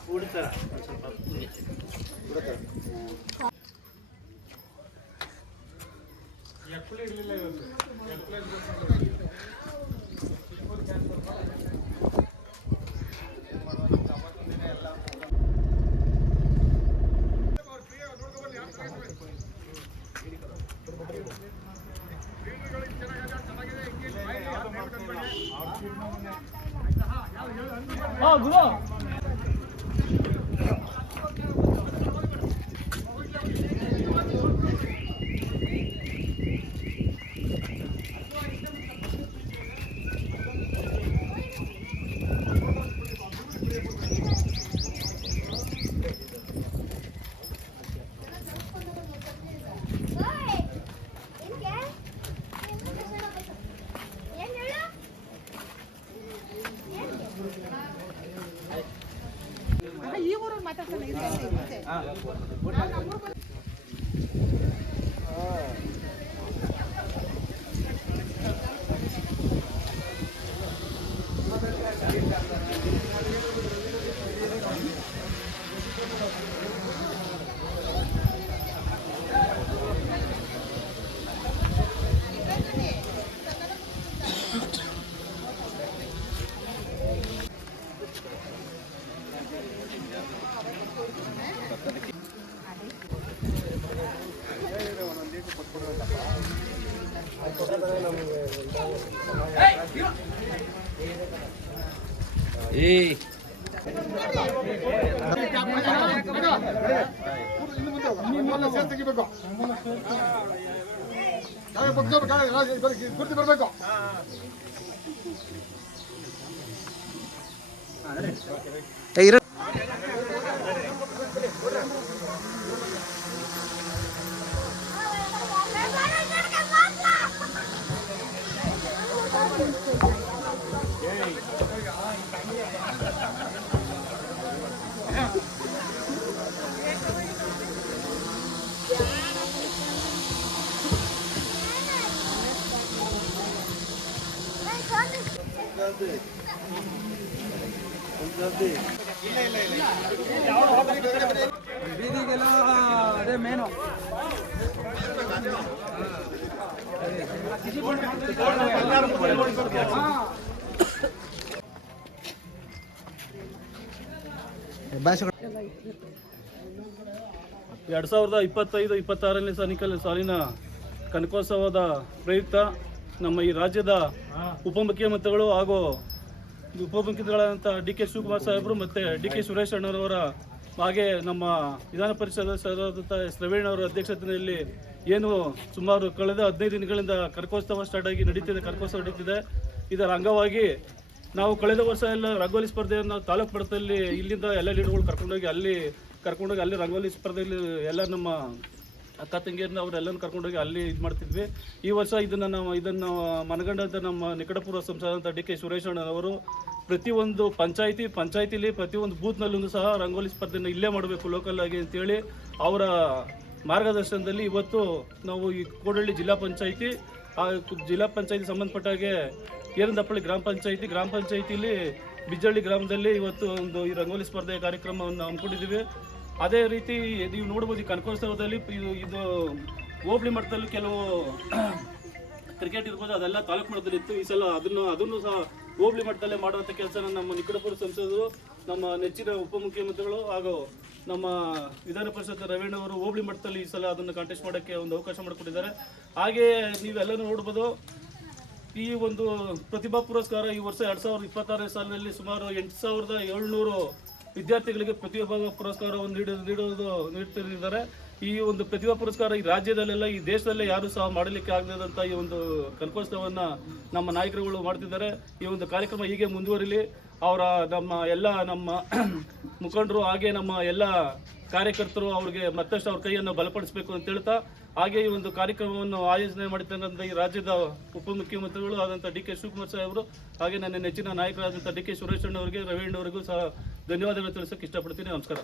ತೆಗಿಬೇಕು ಗುರ್ತಿ ಬರಬೇಕು. ಬೀದಿಗೆಲ್ಲ ಅದೇ ಮೇನು. ಎರಡು 2025-26ನೇ ಸಾಲಿನ ಕನಕೋತ್ಸವದ ಪ್ರಯುಕ್ತ ನಮ್ಮ ಈ ರಾಜ್ಯದ ಉಪಮುಖ್ಯಮಂತ್ರಿಗಳು ಹಾಗೂ ಉಪಮುಖ್ಯಮಂತ್ರಿಗಳಾದಂಥ ಡಿ ಕೆ ಶಿವಕುಮಾರ್ ಸಾಹೇಬರು ಮತ್ತು ಡಿ ಕೆ ಸುರೇಶ್ ಅಣ್ಣರವರ ಹಾಗೆ ನಮ್ಮ ವಿಧಾನ ಪರಿಷತ್ ಸದಸ್ಯರಾದಂಥ ರವೀಣ್ ಅವರ ಅಧ್ಯಕ್ಷತೆಯಲ್ಲಿ ಏನು ಸುಮಾರು ಕಳೆದ 15 ದಿನಗಳಿಂದ ಕನಕೋತ್ಸವ ಸ್ಟಾರ್ಟ್ ಆಗಿ ಕನಕೋತ್ಸವ ನಡೀತಿದೆ. ಇದರ ಅಂಗವಾಗಿ ನಾವು ಕಳೆದ ವರ್ಷ ಎಲ್ಲ ರಂಗೋಲಿ ಸ್ಪರ್ಧೆಯನ್ನು ತಾಲೂಕು ಮಟ್ಟದಲ್ಲಿ ಇಲ್ಲಿಂದ ಎಲ್ಲ ಲೀಡರ್ಗಳು ಕರ್ಕೊಂಡೋಗಿ ಅಲ್ಲಿ ರಂಗೋಲಿ ಸ್ಪರ್ಧೆಯಲ್ಲಿ ಎಲ್ಲ ನಮ್ಮ ಅಕ್ಕ ತಂಗಿಯರನ್ನ ಅವರೆಲ್ಲರೂ ಕರ್ಕೊಂಡೋಗಿ ಅಲ್ಲಿ ಇದು ಮಾಡ್ತಿದ್ವಿ. ಈ ವರ್ಷ ಇದನ್ನು ಮನಗಂಡಂಥ ನಮ್ಮ ನಿಕಟಪೂರ್ವ ಸಂಸದರಾದಂಥ ಡಿ ಕೆ ಸುರೇಶ್ ಅಣ್ಣನವರು ಪ್ರತಿಯೊಂದು ಪಂಚಾಯತಿಲಿ ಪ್ರತಿಯೊಂದು ಬೂತ್ನಲ್ಲೂ ಸಹ ರಂಗೋಲಿ ಸ್ಪರ್ಧೆಯನ್ನು ಇಲ್ಲೇ ಮಾಡಬೇಕು ಲೋಕಲ್ ಆಗಿ ಅಂತೇಳಿ ಅವರ ಮಾರ್ಗದರ್ಶನದಲ್ಲಿ ಇವತ್ತು ನಾವು ಈ ಕೋಡಹಳ್ಳಿ ಜಿಲ್ಲಾ ಪಂಚಾಯತಿ ಸಂಬಂಧಪಟ್ಟಾಗೆ ಏರಂದಪ್ಪಳ್ಳಿ ಗ್ರಾಮ ಪಂಚಾಯತಿಲಿ ಬಿಜ್ಜಳ್ಳಿ ಗ್ರಾಮದಲ್ಲಿ ಇವತ್ತು ಒಂದು ಈ ರಂಗೋಲಿ ಸ್ಪರ್ಧೆ ಕಾರ್ಯಕ್ರಮವನ್ನು ಹಮ್ಮಿಕೊಂಡಿದ್ದೀವಿ. ಅದೇ ರೀತಿ ನೀವು ನೋಡ್ಬೋದು ಈ ಕನಕೋತ್ಸವದಲ್ಲಿ ಇದು ಹೋಬಳಿ ಮಟ್ಟದಲ್ಲಿ ಕೆಲವು ಕ್ರಿಕೆಟ್ ಇರ್ಬೋದು ಅದೆಲ್ಲ ತಾಲೂಕು ಮಟ್ಟದಲ್ಲಿ ಇತ್ತು. ಈ ಸಲ ಅದನ್ನು ಸಹ ಹೋಬಳಿ ಮಟ್ಟದಲ್ಲೇ ಮಾಡುವಂಥ ಕೆಲಸನ ನಮ್ಮ ನಿಕಟಪೂರ್ವ ಸಂಸದರು, ನಮ್ಮ ನೆಚ್ಚಿನ ಉಪಮುಖ್ಯಮಂತ್ರಿಗಳು ಹಾಗೂ ನಮ್ಮ ವಿಧಾನ ಪರಿಷತ್ ರವೀಣ್ ಅವರು ಹೋಬಳಿ ಮಟ್ಟದಲ್ಲಿ ಈ ಸಲ ಅದನ್ನು ಕಾಂಟೆಸ್ಟ್ ಮಾಡೋಕ್ಕೆ ಒಂದು ಅವಕಾಶ ಮಾಡಿಕೊಟ್ಟಿದ್ದಾರೆ. ಹಾಗೆ ನೀವೆಲ್ಲರೂ ನೋಡ್ಬೋದು ಈ ಒಂದು ಪ್ರತಿಭಾ ಪುರಸ್ಕಾರ ಈ ವರ್ಷ 2026ನೇ ಸಾಲಿನಲ್ಲಿ ಸುಮಾರು 8,700 ವಿದ್ಯಾರ್ಥಿಗಳಿಗೆ ಪ್ರತಿಭಾ ಪುರಸ್ಕಾರವನ್ನು ನೀಡ್ತಿದ್ದಾರೆ. ಈ ಒಂದು ಪ್ರತಿಭಾ ಪುರಸ್ಕಾರ ಈ ರಾಜ್ಯದಲ್ಲೆಲ್ಲ ಈ ದೇಶದಲ್ಲೇ ಯಾರು ಸಹ ಮಾಡಲಿಕ್ಕೆ ಆಗದಂಥ ಈ ಒಂದು ಕನಕೋತ್ಸವವನ್ನು ನಮ್ಮ ನಾಯಕರುಗಳು ಮಾಡ್ತಿದ್ದಾರೆ. ಈ ಒಂದು ಕಾರ್ಯಕ್ರಮ ಹೀಗೆ ಮುಂದುವರಿಲಿ. ನಮ್ಮ ಮುಖಂಡರು ಹಾಗೆ ನಮ್ಮ ಎಲ್ಲ ಕಾರ್ಯಕರ್ತರು ಅವ್ರಿಗೆ ಮತ್ತಷ್ಟು ಅವ್ರ ಕೈಯನ್ನು ಬಲಪಡಿಸಬೇಕು ಅಂತ ಹೇಳ್ತಾ, ಹಾಗೆ ಈ ಒಂದು ಕಾರ್ಯಕ್ರಮವನ್ನು ಆಯೋಜನೆ ಮಾಡಿರ್ತಕ್ಕಂಥ ಈ ರಾಜ್ಯದ ಉಪಮುಖ್ಯಮಂತ್ರಿಗಳು ಆದಂಥ ಡಿ ಕೆ ಶಿವಕುಮಾರ್ ಸಾಹೇಬರು ಹಾಗೆ ನನ್ನ ನೆಚ್ಚಿನ ನಾಯಕರಾದಂಥ ಡಿ ಕೆ ಸುರೇಶ್ ಅಣ್ಣವರಿಗೆ ರವೀಣ್ ಅವರಿಗೂ ಸಹ ಧನ್ಯವಾದಗಳು ತಿಳಿಸೋಕೆ ಇಷ್ಟಪಡ್ತೀನಿ. ನಮಸ್ಕಾರ.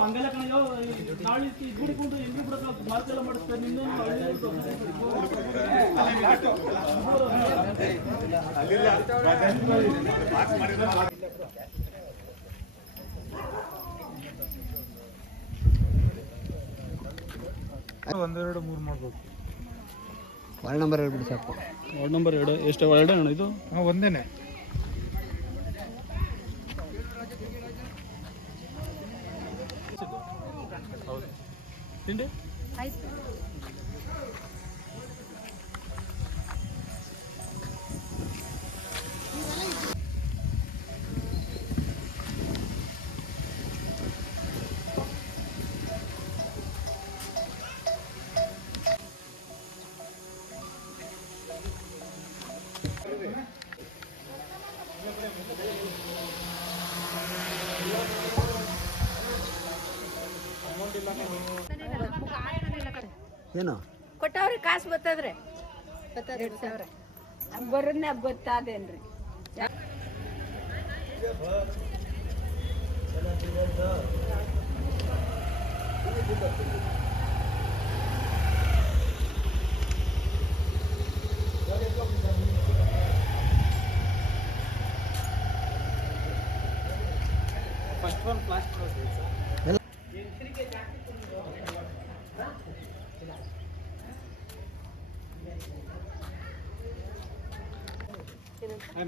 ಹಂಗೆಲ್ಲ ಕಣ ನಾಳೆ ಗುಡಿಕೊಂಡು ಹೆಂಗೆ ಬಿಡೋದು ಮಾರ್ಕೆಲ್ಲ ಮಾಡಿಸ್ತಾರೆ ನಿನ್ನೂ ಒಂದೆರಡು ಮೂರು ಮಾಡ್ಬೇಕು. ವಾರ್ಡ್ ನಂಬರ್ ಹೇಳ್ಬಿಡಿ ಸಾಕು. ವಾರ್ಡ್ ನಂಬರ್ 2 ಎಷ್ಟು ವಾರ್ಡ್ ಅಣ್ಣ ಇದು? ಒಂದೇನೆ. ತಿಂಡಿ ಏನು ಕೊಟ್ಟವ್ರಿ ಕಾಸು ಬರ್ತದ್ರಿ 2,000 ಬರೋದ್ನ ಗೊತ್ತಾದೇನ್ರಿ. ಫಸ್ಟ್ ಒನ್ ಪ್ಲಾಸ್ಟಿಕ್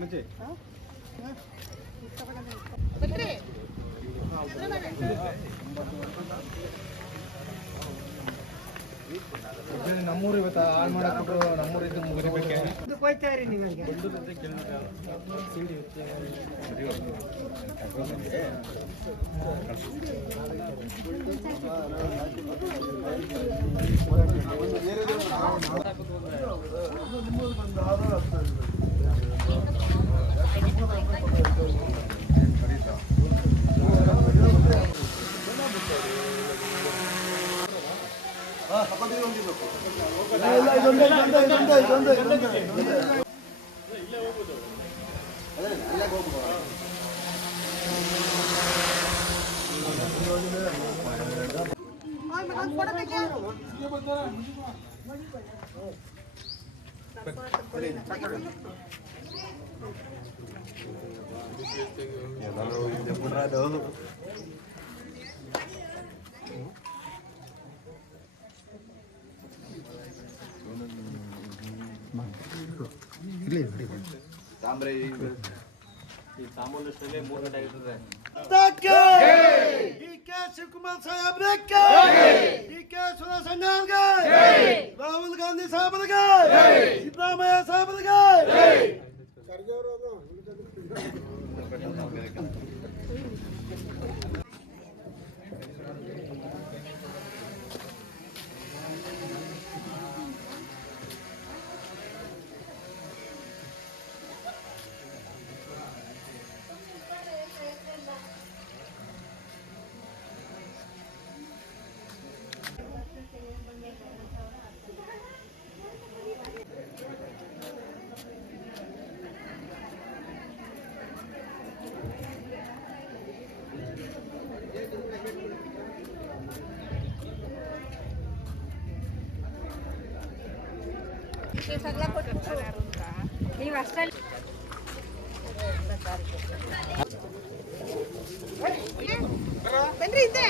ಮಂಜೆ ನಮ್ಮೂರು ಇವತ್ತು ಹಾಳು ಮಾಡಿಬಿಟ್ರು. ನಮ್ಮೂರು ಇದು ಮುಗಿಬೇಕೆ ಶಿವಕುಮಾರ್ ಸಾಹೇಬ್ರೆ, DK ಸುರೇಶ್ ಅಣ್ಣಾವ್ರಿಗೆ, ರಾಹುಲ್ ಗಾಂಧಿ ಸಾಹೇಬ್ರಿಗೆ, ಸಿದ್ದರಾಮಯ್ಯ ಸಾಹೇಬ್ರಿಗೆ. ನೀವು ಅಷ್ಟಲ್ಲಿ ಬನ್ರಿ ಇದೆ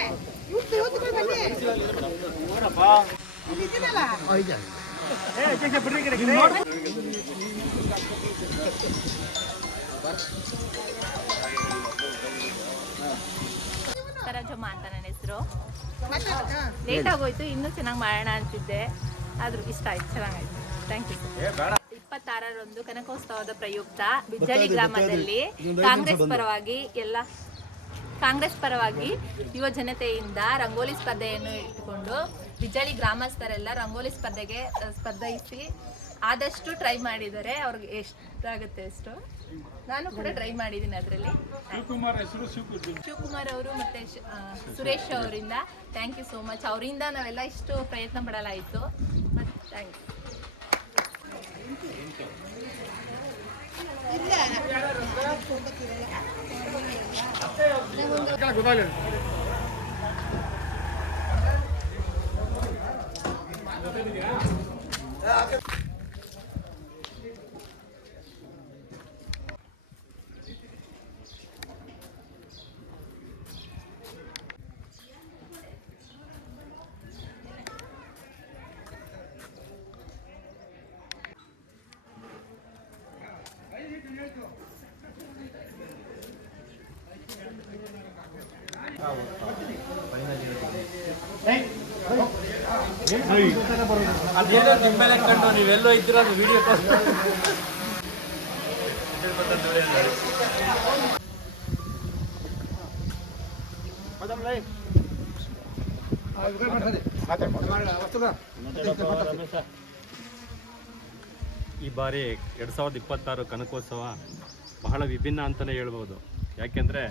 ಸರೋಜಮ್ಮ ಅಂತ ನನ್ನ ಹೆಸರು. ಲೇಟ್ ಆಗೋಯ್ತು, ಇನ್ನೂ ಚೆನ್ನಾಗಿ ಮಾಡೋಣ ಅಂತಿದ್ದೆ, ಆದ್ರೂ ಇಷ್ಟ ಆಯ್ತು, ಚೆನ್ನಾಗಾಯ್ತು. Thank you. 26ರಂದು ಕನಕೋತ್ಸವದ ಪ್ರಯುಕ್ತ ಬಿಜ್ಜಳ್ಳಿ ಗ್ರಾಮದಲ್ಲಿ ಕಾಂಗ್ರೆಸ್ ಪರವಾಗಿ ಯುವ ಜನತೆಯಿಂದ ರಂಗೋಲಿ ಸ್ಪರ್ಧೆಯನ್ನು ಇಟ್ಟುಕೊಂಡು ಬಿಜ್ಜಳ್ಳಿ ಗ್ರಾಮಸ್ಥರೆಲ್ಲ ರಂಗೋಲಿ ಸ್ಪರ್ಧೆಗೆ ಸ್ಪರ್ಧಿಸಿ ಆದಷ್ಟು ಟ್ರೈ ಮಾಡಿದ್ದಾರೆ. ಅವ್ರಿಗೆ ಎಷ್ಟಾಗುತ್ತೆ ಅಷ್ಟು. ನಾನು ಕೂಡ ಟ್ರೈ ಮಾಡಿದ್ದೀನಿ ಅದರಲ್ಲಿ. ಶಿವಕುಮಾರ್ ಅವರು ಮತ್ತು ಸುರೇಶ್ ಅವರಿಂದ ಥ್ಯಾಂಕ್ ಯು ಸೋ ಮಚ್. ಅವರಿಂದ ನಾವೆಲ್ಲ ಇಷ್ಟು ಪ್ರಯತ್ನ ಪಡಲಾಯಿತು. ಮತ್ತು ಥ್ಯಾಂಕ್ಸ್. ಅದೇನೋ ನಿಮ್ಮ ಮೇಲೆ ಕಂಡು ನೀವೆಲ್ಲೋ ಇದ್ದೀರ ಅದು ವಿಡಿಯೋ ಈ ಬಾರಿ 2026 ಕನಕೋತ್ಸವ ಬಹಳ ವಿಭಿನ್ನ ಅಂತಲೇ ಹೇಳ್ಬೋದು. ಯಾಕೆಂದರೆ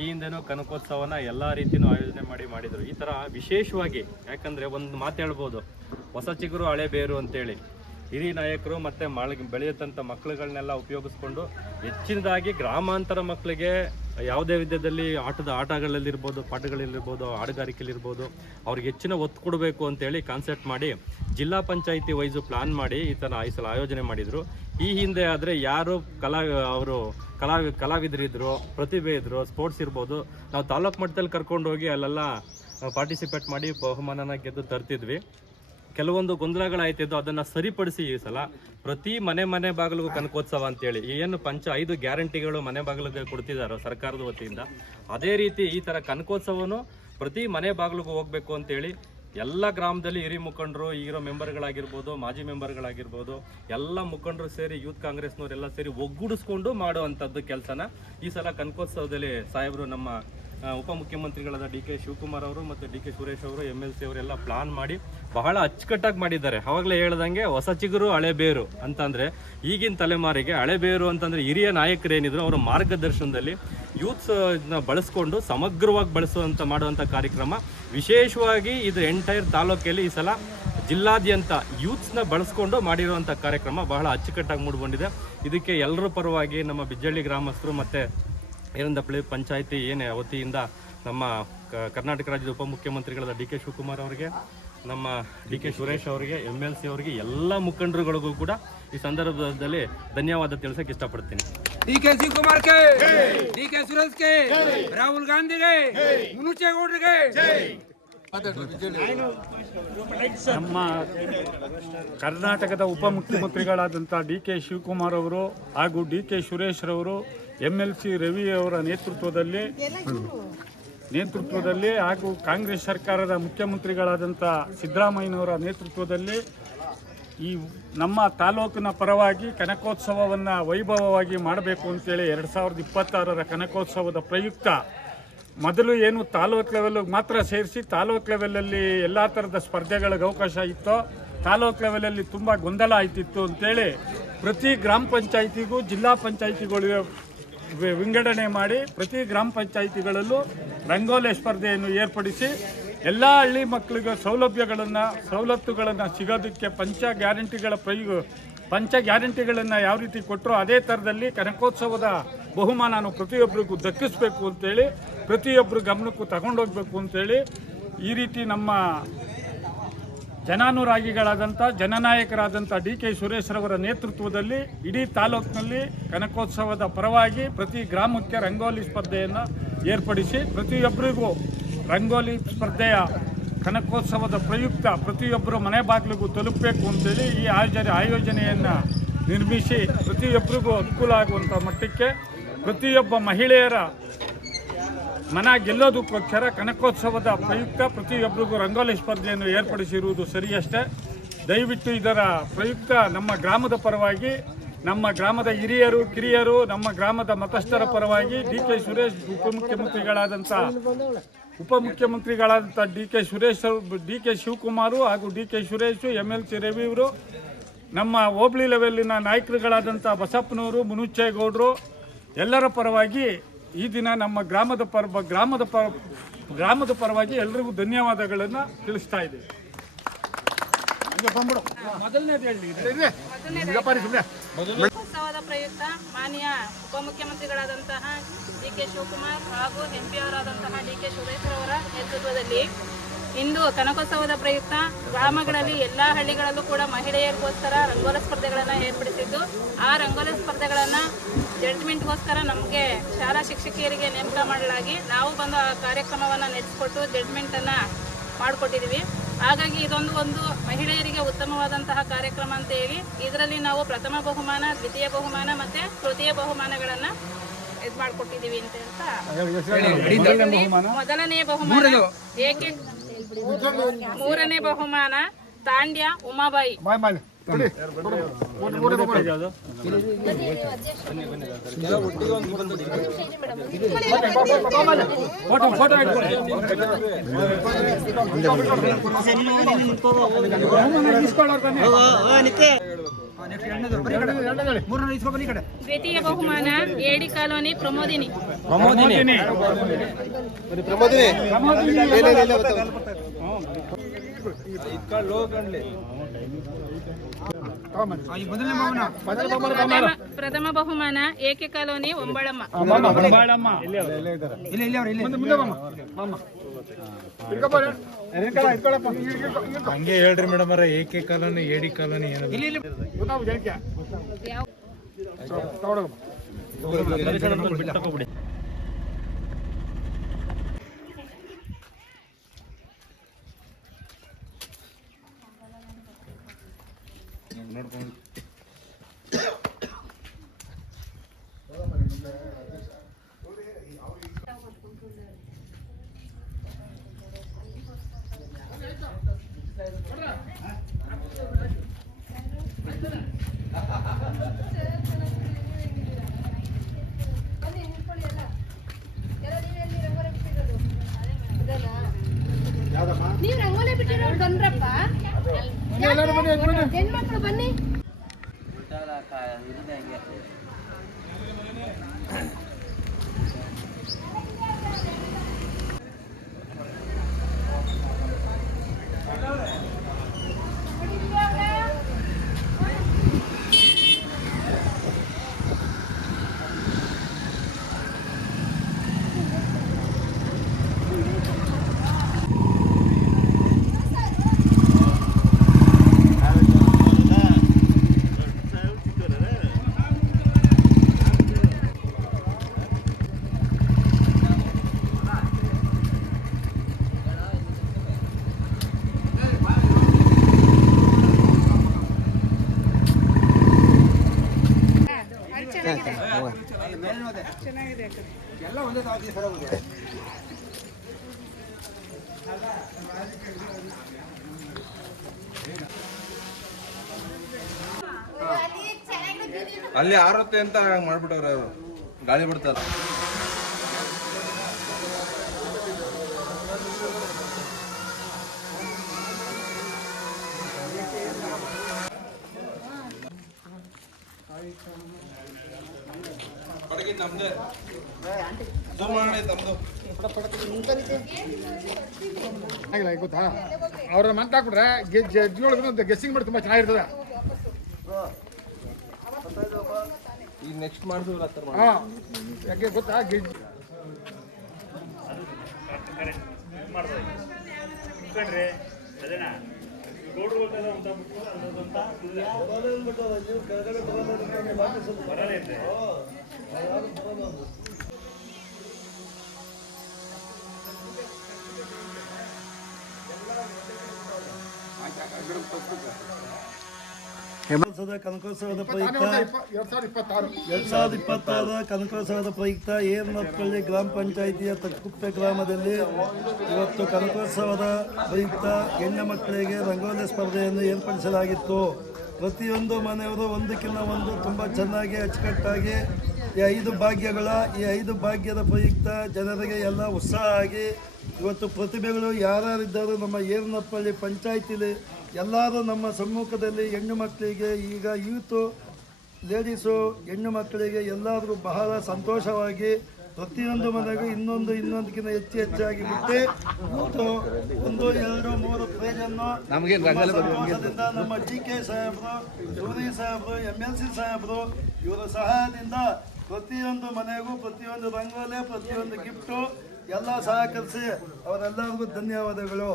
ಈ ಹಿಂದೆನೂ ಕನಕೋತ್ಸವನ ಎಲ್ಲ ರೀತಿಯೂ ಆಯೋಜನೆ ಮಾಡಿದರು. ಈ ಥರ ವಿಶೇಷವಾಗಿ ಯಾಕಂದರೆ ಒಂದು ಮಾತು ಹೇಳ್ಬೋದು, ಹೊಸ ಚಿಗುರು ಹಳೆ ಬೇರು ಅಂತೇಳಿ ಹಿರಿಯ ನಾಯಕರು ಮತ್ತು ಬೆಳೆಯುತ್ತಂಥ ಮಕ್ಕಳುಗಳನ್ನೆಲ್ಲ ಉಪಯೋಗಿಸ್ಕೊಂಡು ಹೆಚ್ಚಿನದಾಗಿ ಗ್ರಾಮಾಂತರ ಮಕ್ಕಳಿಗೆ ಯಾವುದೇ ವಿಧದಲ್ಲಿ ಆಟಗಳಲ್ಲಿರ್ಬೋದು, ಪಾಠಗಳಲ್ಲಿರ್ಬೋದು, ಹಾಡುಗಾರಿಕೆಯಲ್ಲಿರ್ಬೋದು ಅವ್ರಿಗೆ ಹೆಚ್ಚಿನ ಒತ್ತು ಕೊಡಬೇಕು ಅಂತೇಳಿ ಕಾನ್ಸೆಪ್ಟ್ ಮಾಡಿ ಜಿಲ್ಲಾ ಪಂಚಾಯಿತಿ ವೈಸು ಪ್ಲಾನ್ ಮಾಡಿ ಈ ಥರ ಈ ಸಲ ಆಯೋಜನೆ ಮಾಡಿದರು. ಈ ಹಿಂದೆ ಆದರೆ ಯಾರು ಕಲಾವಿದರಿದ್ದರು, ಪ್ರತಿಭೆ ಇದ್ದರು, ಸ್ಪೋರ್ಟ್ಸ್ ಇರ್ಬೋದು, ನಾವು ತಾಲೂಕು ಮಟ್ಟದಲ್ಲಿ ಕರ್ಕೊಂಡೋಗಿ ಅಲ್ಲೆಲ್ಲ ಪಾರ್ಟಿಸಿಪೇಟ್ ಮಾಡಿ ಬಹುಮಾನನ ಗೆದ್ದು ತರ್ತಿದ್ವಿ. ಕೆಲವೊಂದು ಗೊಂದಲಗಳಾಯ್ತಿದ್ದು ಅದನ್ನು ಸರಿಪಡಿಸಿ ಈ ಸಲ ಪ್ರತಿ ಮನೆ ಬಾಗಿಲಿಗೂ ಕನಕೋತ್ಸವ ಅಂತೇಳಿ ಏನು 5 ಗ್ಯಾರಂಟಿಗಳು ಮನೆ ಬಾಗಿಲಿಗೆ ಕೊಡ್ತಿದ್ದಾರೋ ಸರ್ಕಾರದ ವತಿಯಿಂದ, ಅದೇ ರೀತಿ ಈ ಥರ ಕನಕೋತ್ಸವನು ಪ್ರತಿ ಮನೆ ಬಾಗಿಲಿಗೂ ಹೋಗಬೇಕು ಅಂತೇಳಿ ಎಲ್ಲ ಗ್ರಾಮದಲ್ಲಿ ಹಿರಿಯ ಮುಖಂಡರು, ಈಗಿರೋ ಮೆಂಬರ್ಗಳಾಗಿರ್ಬೋದು, ಮಾಜಿ ಮೆಂಬರ್ಗಳಾಗಿರ್ಬೋದು, ಎಲ್ಲ ಮುಖಂಡರು ಸೇರಿ ಯೂತ್ ಕಾಂಗ್ರೆಸ್ನವರೆಲ್ಲ ಸೇರಿ ಒಗ್ಗೂಡಿಸ್ಕೊಂಡು ಮಾಡುವಂಥದ್ದು ಕೆಲಸನ ಈ ಸಲ ಕನಕೋತ್ಸವದಲ್ಲಿ ಸಾಹೇಬರು ನಮ್ಮ ಉಪಮುಖ್ಯಮಂತ್ರಿಗಳಾದ ಡಿ ಕೆ ಶಿವಕುಮಾರ್ ಅವರು ಮತ್ತು ಡಿ ಕೆ ಸುರೇಶ್ ಅವರು MLC ಅವರೆಲ್ಲ ಪ್ಲಾನ್ ಮಾಡಿ ಬಹಳ ಅಚ್ಚುಕಟ್ಟಾಗಿ ಮಾಡಿದ್ದಾರೆ. ಅವಾಗಲೇ ಹೇಳ್ದಂಗೆ ಹೊಸ ಚಿಗುರು ಹಳೆ ಬೇರು ಅಂತಂದರೆ ಈಗಿನ ತಲೆಮಾರಿಗೆ ಹಳೆ ಬೇರು ಅಂತಂದರೆ ಹಿರಿಯ ನಾಯಕರೇನಿದ್ರು ಅವರ ಮಾರ್ಗದರ್ಶನದಲ್ಲಿ ಯೂತ್ಸ್ನ ಬಳಸ್ಕೊಂಡು ಸಮಗ್ರವಾಗಿ ಮಾಡುವಂಥ ಕಾರ್ಯಕ್ರಮ. ವಿಶೇಷವಾಗಿ ಇದು ಎಂಟೈರ್ ತಾಲೂಕಲ್ಲಿ ಈ ಸಲ ಜಿಲ್ಲಾದ್ಯಂತ ಯೂತ್ಸ್ನ ಬಳಸ್ಕೊಂಡು ಮಾಡಿರುವಂಥ ಕಾರ್ಯಕ್ರಮ ಬಹಳ ಅಚ್ಚುಕಟ್ಟಾಗಿ ಮೂಡಿಬಂದಿದೆ. ಇದಕ್ಕೆ ಎಲ್ಲರ ಪರವಾಗಿ ನಮ್ಮ ಬಿಜ್ಜಳ್ಳಿ ಗ್ರಾಮಸ್ಥರು ಮತ್ತು ಹೇರಂದಪಳ್ಳಿ ಪಂಚಾಯಿತಿ ವತಿಯಿಂದ ನಮ್ಮ ಕರ್ನಾಟಕ ರಾಜ್ಯದ ಉಪಮುಖ್ಯಮಂತ್ರಿಗಳಾದ ಡಿ ಕೆ ಶಿವಕುಮಾರ್ ಅವರಿಗೆ, ನಮ್ಮ ಡಿ ಕೆ ಸುರೇಶ್ ಅವರಿಗೆ, MLC ಅವರಿಗೆ, ಎಲ್ಲ ಮುಖಂಡರುಗಳಿಗೂ ಕೂಡ ಈ ಸಂದರ್ಭದಲ್ಲಿ ಧನ್ಯವಾದ ತಿಳಿಸಕ್ಕೆ ಇಷ್ಟಪಡ್ತೀನಿ. D K Shivakumar K, D K Suresh K, Rahul ಗಾಂಧಿಗೆ, ಮುನುಚೇಗೌಡರಿಗೆ. ನಮ್ಮ ಕರ್ನಾಟಕದ ಉಪಮುಖ್ಯಮಂತ್ರಿಗಳಾದಂಥ ಡಿ ಕೆ ಶಿವಕುಮಾರ್ ಅವರು ಹಾಗೂ ಡಿ ಕೆ ಸುರೇಶ್ ರವರು MLC ರವಿ ಅವರ ನೇತೃತ್ವದಲ್ಲಿ ಹಾಗೂ ಕಾಂಗ್ರೆಸ್ ಸರ್ಕಾರದ ಮುಖ್ಯಮಂತ್ರಿಗಳಾದಂಥ ಸಿದ್ದರಾಮಯ್ಯನವರ ನೇತೃತ್ವದಲ್ಲಿ ಈ ನಮ್ಮ ತಾಲೂಕಿನ ಪರವಾಗಿ ಕನಕೋತ್ಸವವನ್ನು ವೈಭವವಾಗಿ ಮಾಡಬೇಕು ಅಂತೇಳಿ 2026ರ ಕನಕೋತ್ಸವದ ಪ್ರಯುಕ್ತ ಮೊದಲು ಏನು ತಾಲೂಕು ಲೆವೆಲ್ಗೆ ಮಾತ್ರ ಸೇರಿಸಿ ತಾಲೂಕು ಲೆವೆಲಲ್ಲಿ ಎಲ್ಲ ಥರದ ಸ್ಪರ್ಧೆಗಳಿಗೆ ಅವಕಾಶ ಇತ್ತು. ತಾಲೂಕು ಲೆವೆಲಲ್ಲಿ ತುಂಬ ಗೊಂದಲ ಆಯ್ತಿತ್ತು ಅಂತೇಳಿ ಪ್ರತಿ ಗ್ರಾಮ ಪಂಚಾಯಿತಿಗೂ ಜಿಲ್ಲಾ ಪಂಚಾಯಿತಿಗಳಿಗೆ ವಿಂಗಡಣೆ ಮಾಡಿ ಪ್ರತಿ ಗ್ರಾಮ ಪಂಚಾಯಿತಿಗಳಲ್ಲೂ ರಂಗೋಲಿ ಸ್ಪರ್ಧೆಯನ್ನು ಏರ್ಪಡಿಸಿ ಎಲ್ಲ ಹಳ್ಳಿ ಮಕ್ಕಳಿಗೆ ಸವಲತ್ತುಗಳನ್ನು ಸಿಗೋದಕ್ಕೆ ಪಂಚ ಗ್ಯಾರಂಟಿಗಳನ್ನು ಯಾವ ರೀತಿ ಕೊಟ್ಟರು ಅದೇ ಥರದಲ್ಲಿ ಕನಕೋತ್ಸವದ ಬಹುಮಾನನು ಪ್ರತಿಯೊಬ್ಬರಿಗೂ ದಕ್ಕಿಸಬೇಕು ಅಂತೇಳಿ ಪ್ರತಿಯೊಬ್ಬರ ಗಮನಕ್ಕೂ ತಗೊಂಡೋಗ್ಬೇಕು ಅಂತೇಳಿ ಈ ರೀತಿ ನಮ್ಮ ಜನಾನುರಾಗಿಗಳಾದಂಥ ಜನನಾಯಕರಾದಂಥ ಡಿ ಕೆ ಸುರೇಶ್ರವರ ನೇತೃತ್ವದಲ್ಲಿ ಇಡೀ ತಾಲೂಕಿನಲ್ಲಿ ಕನಕೋತ್ಸವದ ಪರವಾಗಿ ಪ್ರತಿ ಗ್ರಾಮಕ್ಕೆ ರಂಗೋಲಿ ಸ್ಪರ್ಧೆಯನ್ನು ಏರ್ಪಡಿಸಿ ಪ್ರತಿಯೊಬ್ಬರಿಗೂ ರಂಗೋಲಿ ಸ್ಪರ್ಧೆಯ ಕನಕೋತ್ಸವದ ಪ್ರಯುಕ್ತ ಪ್ರತಿಯೊಬ್ಬರು ಮನೆ ಬಾಗಿಲಿಗೂ ತಲುಪಬೇಕು ಅಂತೇಳಿ ಈ ಆಯೋಜನೆಯನ್ನು ನಿರ್ಮಿಸಿ ಪ್ರತಿಯೊಬ್ಬರಿಗೂ ಅನುಕೂಲ ಆಗುವಂಥ ಮಟ್ಟಕ್ಕೆ ಪ್ರತಿಯೊಬ್ಬ ಮಹಿಳೆಯರ ಮನ ಗೆಲ್ಲೋದಕ್ಕೋಸ್ಕರ ಕನಕೋತ್ಸವದ ಪ್ರಯುಕ್ತ ಪ್ರತಿಯೊಬ್ಬರಿಗೂ ರಂಗೋಲಿ ಸ್ಪರ್ಧೆಯನ್ನು ಏರ್ಪಡಿಸಿರುವುದು ಸರಿಯಷ್ಟೇ. ದಯವಿಟ್ಟು ಇದರ ಪ್ರಯುಕ್ತ ನಮ್ಮ ಗ್ರಾಮದ ಪರವಾಗಿ, ನಮ್ಮ ಗ್ರಾಮದ ಹಿರಿಯರು ಕಿರಿಯರು, ನಮ್ಮ ಗ್ರಾಮದ ಮತಸ್ಥರ ಪರವಾಗಿ ಡಿ ಕೆ ಸುರೇಶ್ ಉಪಮುಖ್ಯಮಂತ್ರಿಗಳಾದಂಥ ಡಿ ಕೆ ಶಿವಕುಮಾರು ಹಾಗೂ ಡಿ ಕೆ ಸುರೇಶ್, MLC ರವಿಯವರು, ನಮ್ಮ ಹೋಬಳಿ ಲೆವೆಲ್ಲಿನ ನಾಯಕರುಗಳಾದಂಥ ಬಸಪ್ಪನವರು, ಮುನುಚೇಗೌಡರು ಎಲ್ಲರ ಪರವಾಗಿ ಈ ದಿನ ನಮ್ಮ ಗ್ರಾಮದ ಪರವಾಗಿ ಎಲ್ಲರಿಗೂ ಧನ್ಯವಾದಗಳನ್ನು ತಿಳಿಸ್ತಾ ಇದ್ದೀವಿ. ಉತ್ಸವದ ಪ್ರಯುಕ್ತ ಮಾನ್ಯ ಉಪಮುಖ್ಯಮಂತ್ರಿಗಳಾದಂತಹ ಡಿ ಕೆ ಶಿವಕುಮಾರ್ ಹಾಗೂ MP ಅವರಾದಂತಹ ಡಿ ಕೆ ಸುರೇಶ್ ಅವರ ನೇತೃತ್ವದಲ್ಲಿ ಇಂದು ಕನಕೋತ್ಸವದ ಪ್ರಯುಕ್ತ ಗ್ರಾಮಗಳಲ್ಲಿ ಎಲ್ಲ ಹಳ್ಳಿಗಳಲ್ಲೂ ಕೂಡ ಮಹಿಳೆಯರಿಗೋಸ್ಕರ ರಂಗೋಲಿ ಸ್ಪರ್ಧೆಗಳನ್ನು ಏರ್ಪಡಿಸಿದ್ದು, ಆ ರಂಗೋಲಿ ಸ್ಪರ್ಧೆಗಳನ್ನು ಜಡ್ಜ್ಮೆಂಟ್ಗೋಸ್ಕರ ನಮಗೆ ಶಾಲಾ ಶಿಕ್ಷಕಿಯರಿಗೆ ನೇಮಕ ಮಾಡಲಾಗಿ ನಾವು ಬಂದು ಆ ಕಾರ್ಯಕ್ರಮವನ್ನು ನಡೆಸಿಕೊಟ್ಟು ಜಡ್ಜ್ಮೆಂಟನ್ನು ಮಾಡಿಕೊಟ್ಟಿದ್ದೀವಿ. ಹಾಗಾಗಿ ಇದೊಂದು ಮಹಿಳೆಯರಿಗೆ ಉತ್ತಮವಾದಂತಹ ಕಾರ್ಯಕ್ರಮ ಅಂತ ಹೇಳಿ ಇದರಲ್ಲಿ ನಾವು ಪ್ರಥಮ ಬಹುಮಾನ, ದ್ವಿತೀಯ ಬಹುಮಾನ ಮತ್ತು ತೃತೀಯ ಬಹುಮಾನಗಳನ್ನು ಇದು ಮಾಡಿಕೊಟ್ಟಿದ್ದೀವಿ ಅಂತ ಹೇಳ್ತಾ, ಮೊದಲನೇ ಬಹುಮಾನ ಮೂರನೇ ಬಹುಮಾನ ತಾಂಡ್ಯ ಉಮಾಬಾಯಿ, ದ್ವಿತೀಯ ಬಹುಮಾನ ಏಡಿ ಕಾಲೋನಿ ಪ್ರಮೋದಿನಿ. ಪ್ರಥಮ ಬಹುಮಾನ ಏಕೆ ಕಾಲೋನಿ ಒಂಬಳಮ್ಮ. ಹಂಗೆ ಹೇಳ್ರಿ ಮೇಡಮ್ ಅವರ ಏಕೆ ಕಾಲೋನಿ ಏಡಿ ಕಾಲೋನಿ ಏನು ನೀವು ರಂಗೋಲಿ ಬಿಟ್ಟಿರೋರು ಬಂದ್ರಪ್ಪ. ಹೆಣ್ಮಕ್ಳು ಬನ್ನಿ. ಅಲ್ಲಿ ಆರುತ್ತೆ ಅಂತ ಮಾಡ್ಬಿಟ್ಟವ್ರೆ ಅವರು, ಗಾಳಿ ಬಿಡ್ತಾರೆ. ಗೊತ್ತಾ ಅವ್ರ ಮಾತಾಡ್ಬಿಟ್ರೆ ಗೆಸ್ಸಿಂಗ್ ಮಾಡಿ ತುಂಬಾ ಚೆನ್ನಾಗಿರ್ತದೆ. ಈಗ ನೆಕ್ಸ್ಟ್ ಮಾಡಿದ್ರು ಯಾಕೆ ಗೊತ್ತಾ ಕನಕೋತ್ಸವದ ಪ್ರಯುಕ್ತ 2026 ಕನಕೋತ್ಸವದ ಪ್ರಯುಕ್ತ ಏರ್ನಪ್ಪಳ್ಳಿ ಗ್ರಾಮ ಪಂಚಾಯಿತಿಯ ತಕ್ಕುಪ್ಪೆ ಗ್ರಾಮದಲ್ಲಿ ಇವತ್ತು ಕನಕೋತ್ಸವದ ಪ್ರಯುಕ್ತ ಹೆಣ್ಣು ಮಕ್ಕಳಿಗೆ ರಂಗೋಲಿ ಸ್ಪರ್ಧೆಯನ್ನು ಏರ್ಪಡಿಸಲಾಗಿತ್ತು. ಪ್ರತಿಯೊಂದು ಮನೆಯವರು ಒಂದಕ್ಕಿಂತ ಒಂದು ತುಂಬ ಚೆನ್ನಾಗಿ ಅಚ್ಚುಕಟ್ಟಾಗಿ ಈ 5 ಭಾಗ್ಯದ ಪ್ರಯುಕ್ತ ಜನರಿಗೆ ಎಲ್ಲ ಉತ್ಸಾಹ ಆಗಿ ಇವತ್ತು ಪ್ರತಿಭೆಗಳು ಯಾರ್ಯಾರಿದ್ದರೂ ನಮ್ಮ ಏರ್ನಪ್ಪಳ್ಳಿ ಪಂಚಾಯಿತಿಲಿ ಎಲ್ಲರೂ ನಮ್ಮ ಸಮ್ಮುಖದಲ್ಲಿ ಹೆಣ್ಣು ಮಕ್ಕಳಿಗೆ ಈಗ ಯೂತು ಲೇಡೀಸು ಹೆಣ್ಣು ಮಕ್ಕಳಿಗೆ ಎಲ್ಲರಿಗೂ ಬಹಳ ಸಂತೋಷವಾಗಿ ಪ್ರತಿಯೊಂದು ಮನೆಗೂ ಇನ್ನೊಂದಕ್ಕಿಂತ ಹೆಚ್ಚಾಗಿ ಬಿಟ್ಟು ಇವತ್ತು 1, 2, 3 ಪ್ರೈಜನ್ನು ಸಂತೋಷದಿಂದ ನಮ್ಮ DK ಸಾಹೇಬರು, ಸೂರಿ ಸಾಹೇಬರು, MLC ಸಾಹೇಬರು ಇವರ ಸಹಾಯದಿಂದ ಪ್ರತಿಯೊಂದು ಮನೆಗೂ ಪ್ರತಿಯೊಂದು ರಂಗೋಲಿ, ಪ್ರತಿಯೊಂದು ಗಿಫ್ಟು ಎಲ್ಲ ಸಹಕರಿಸಿ ಅವರೆಲ್ಲರಿಗೂ ಧನ್ಯವಾದಗಳು.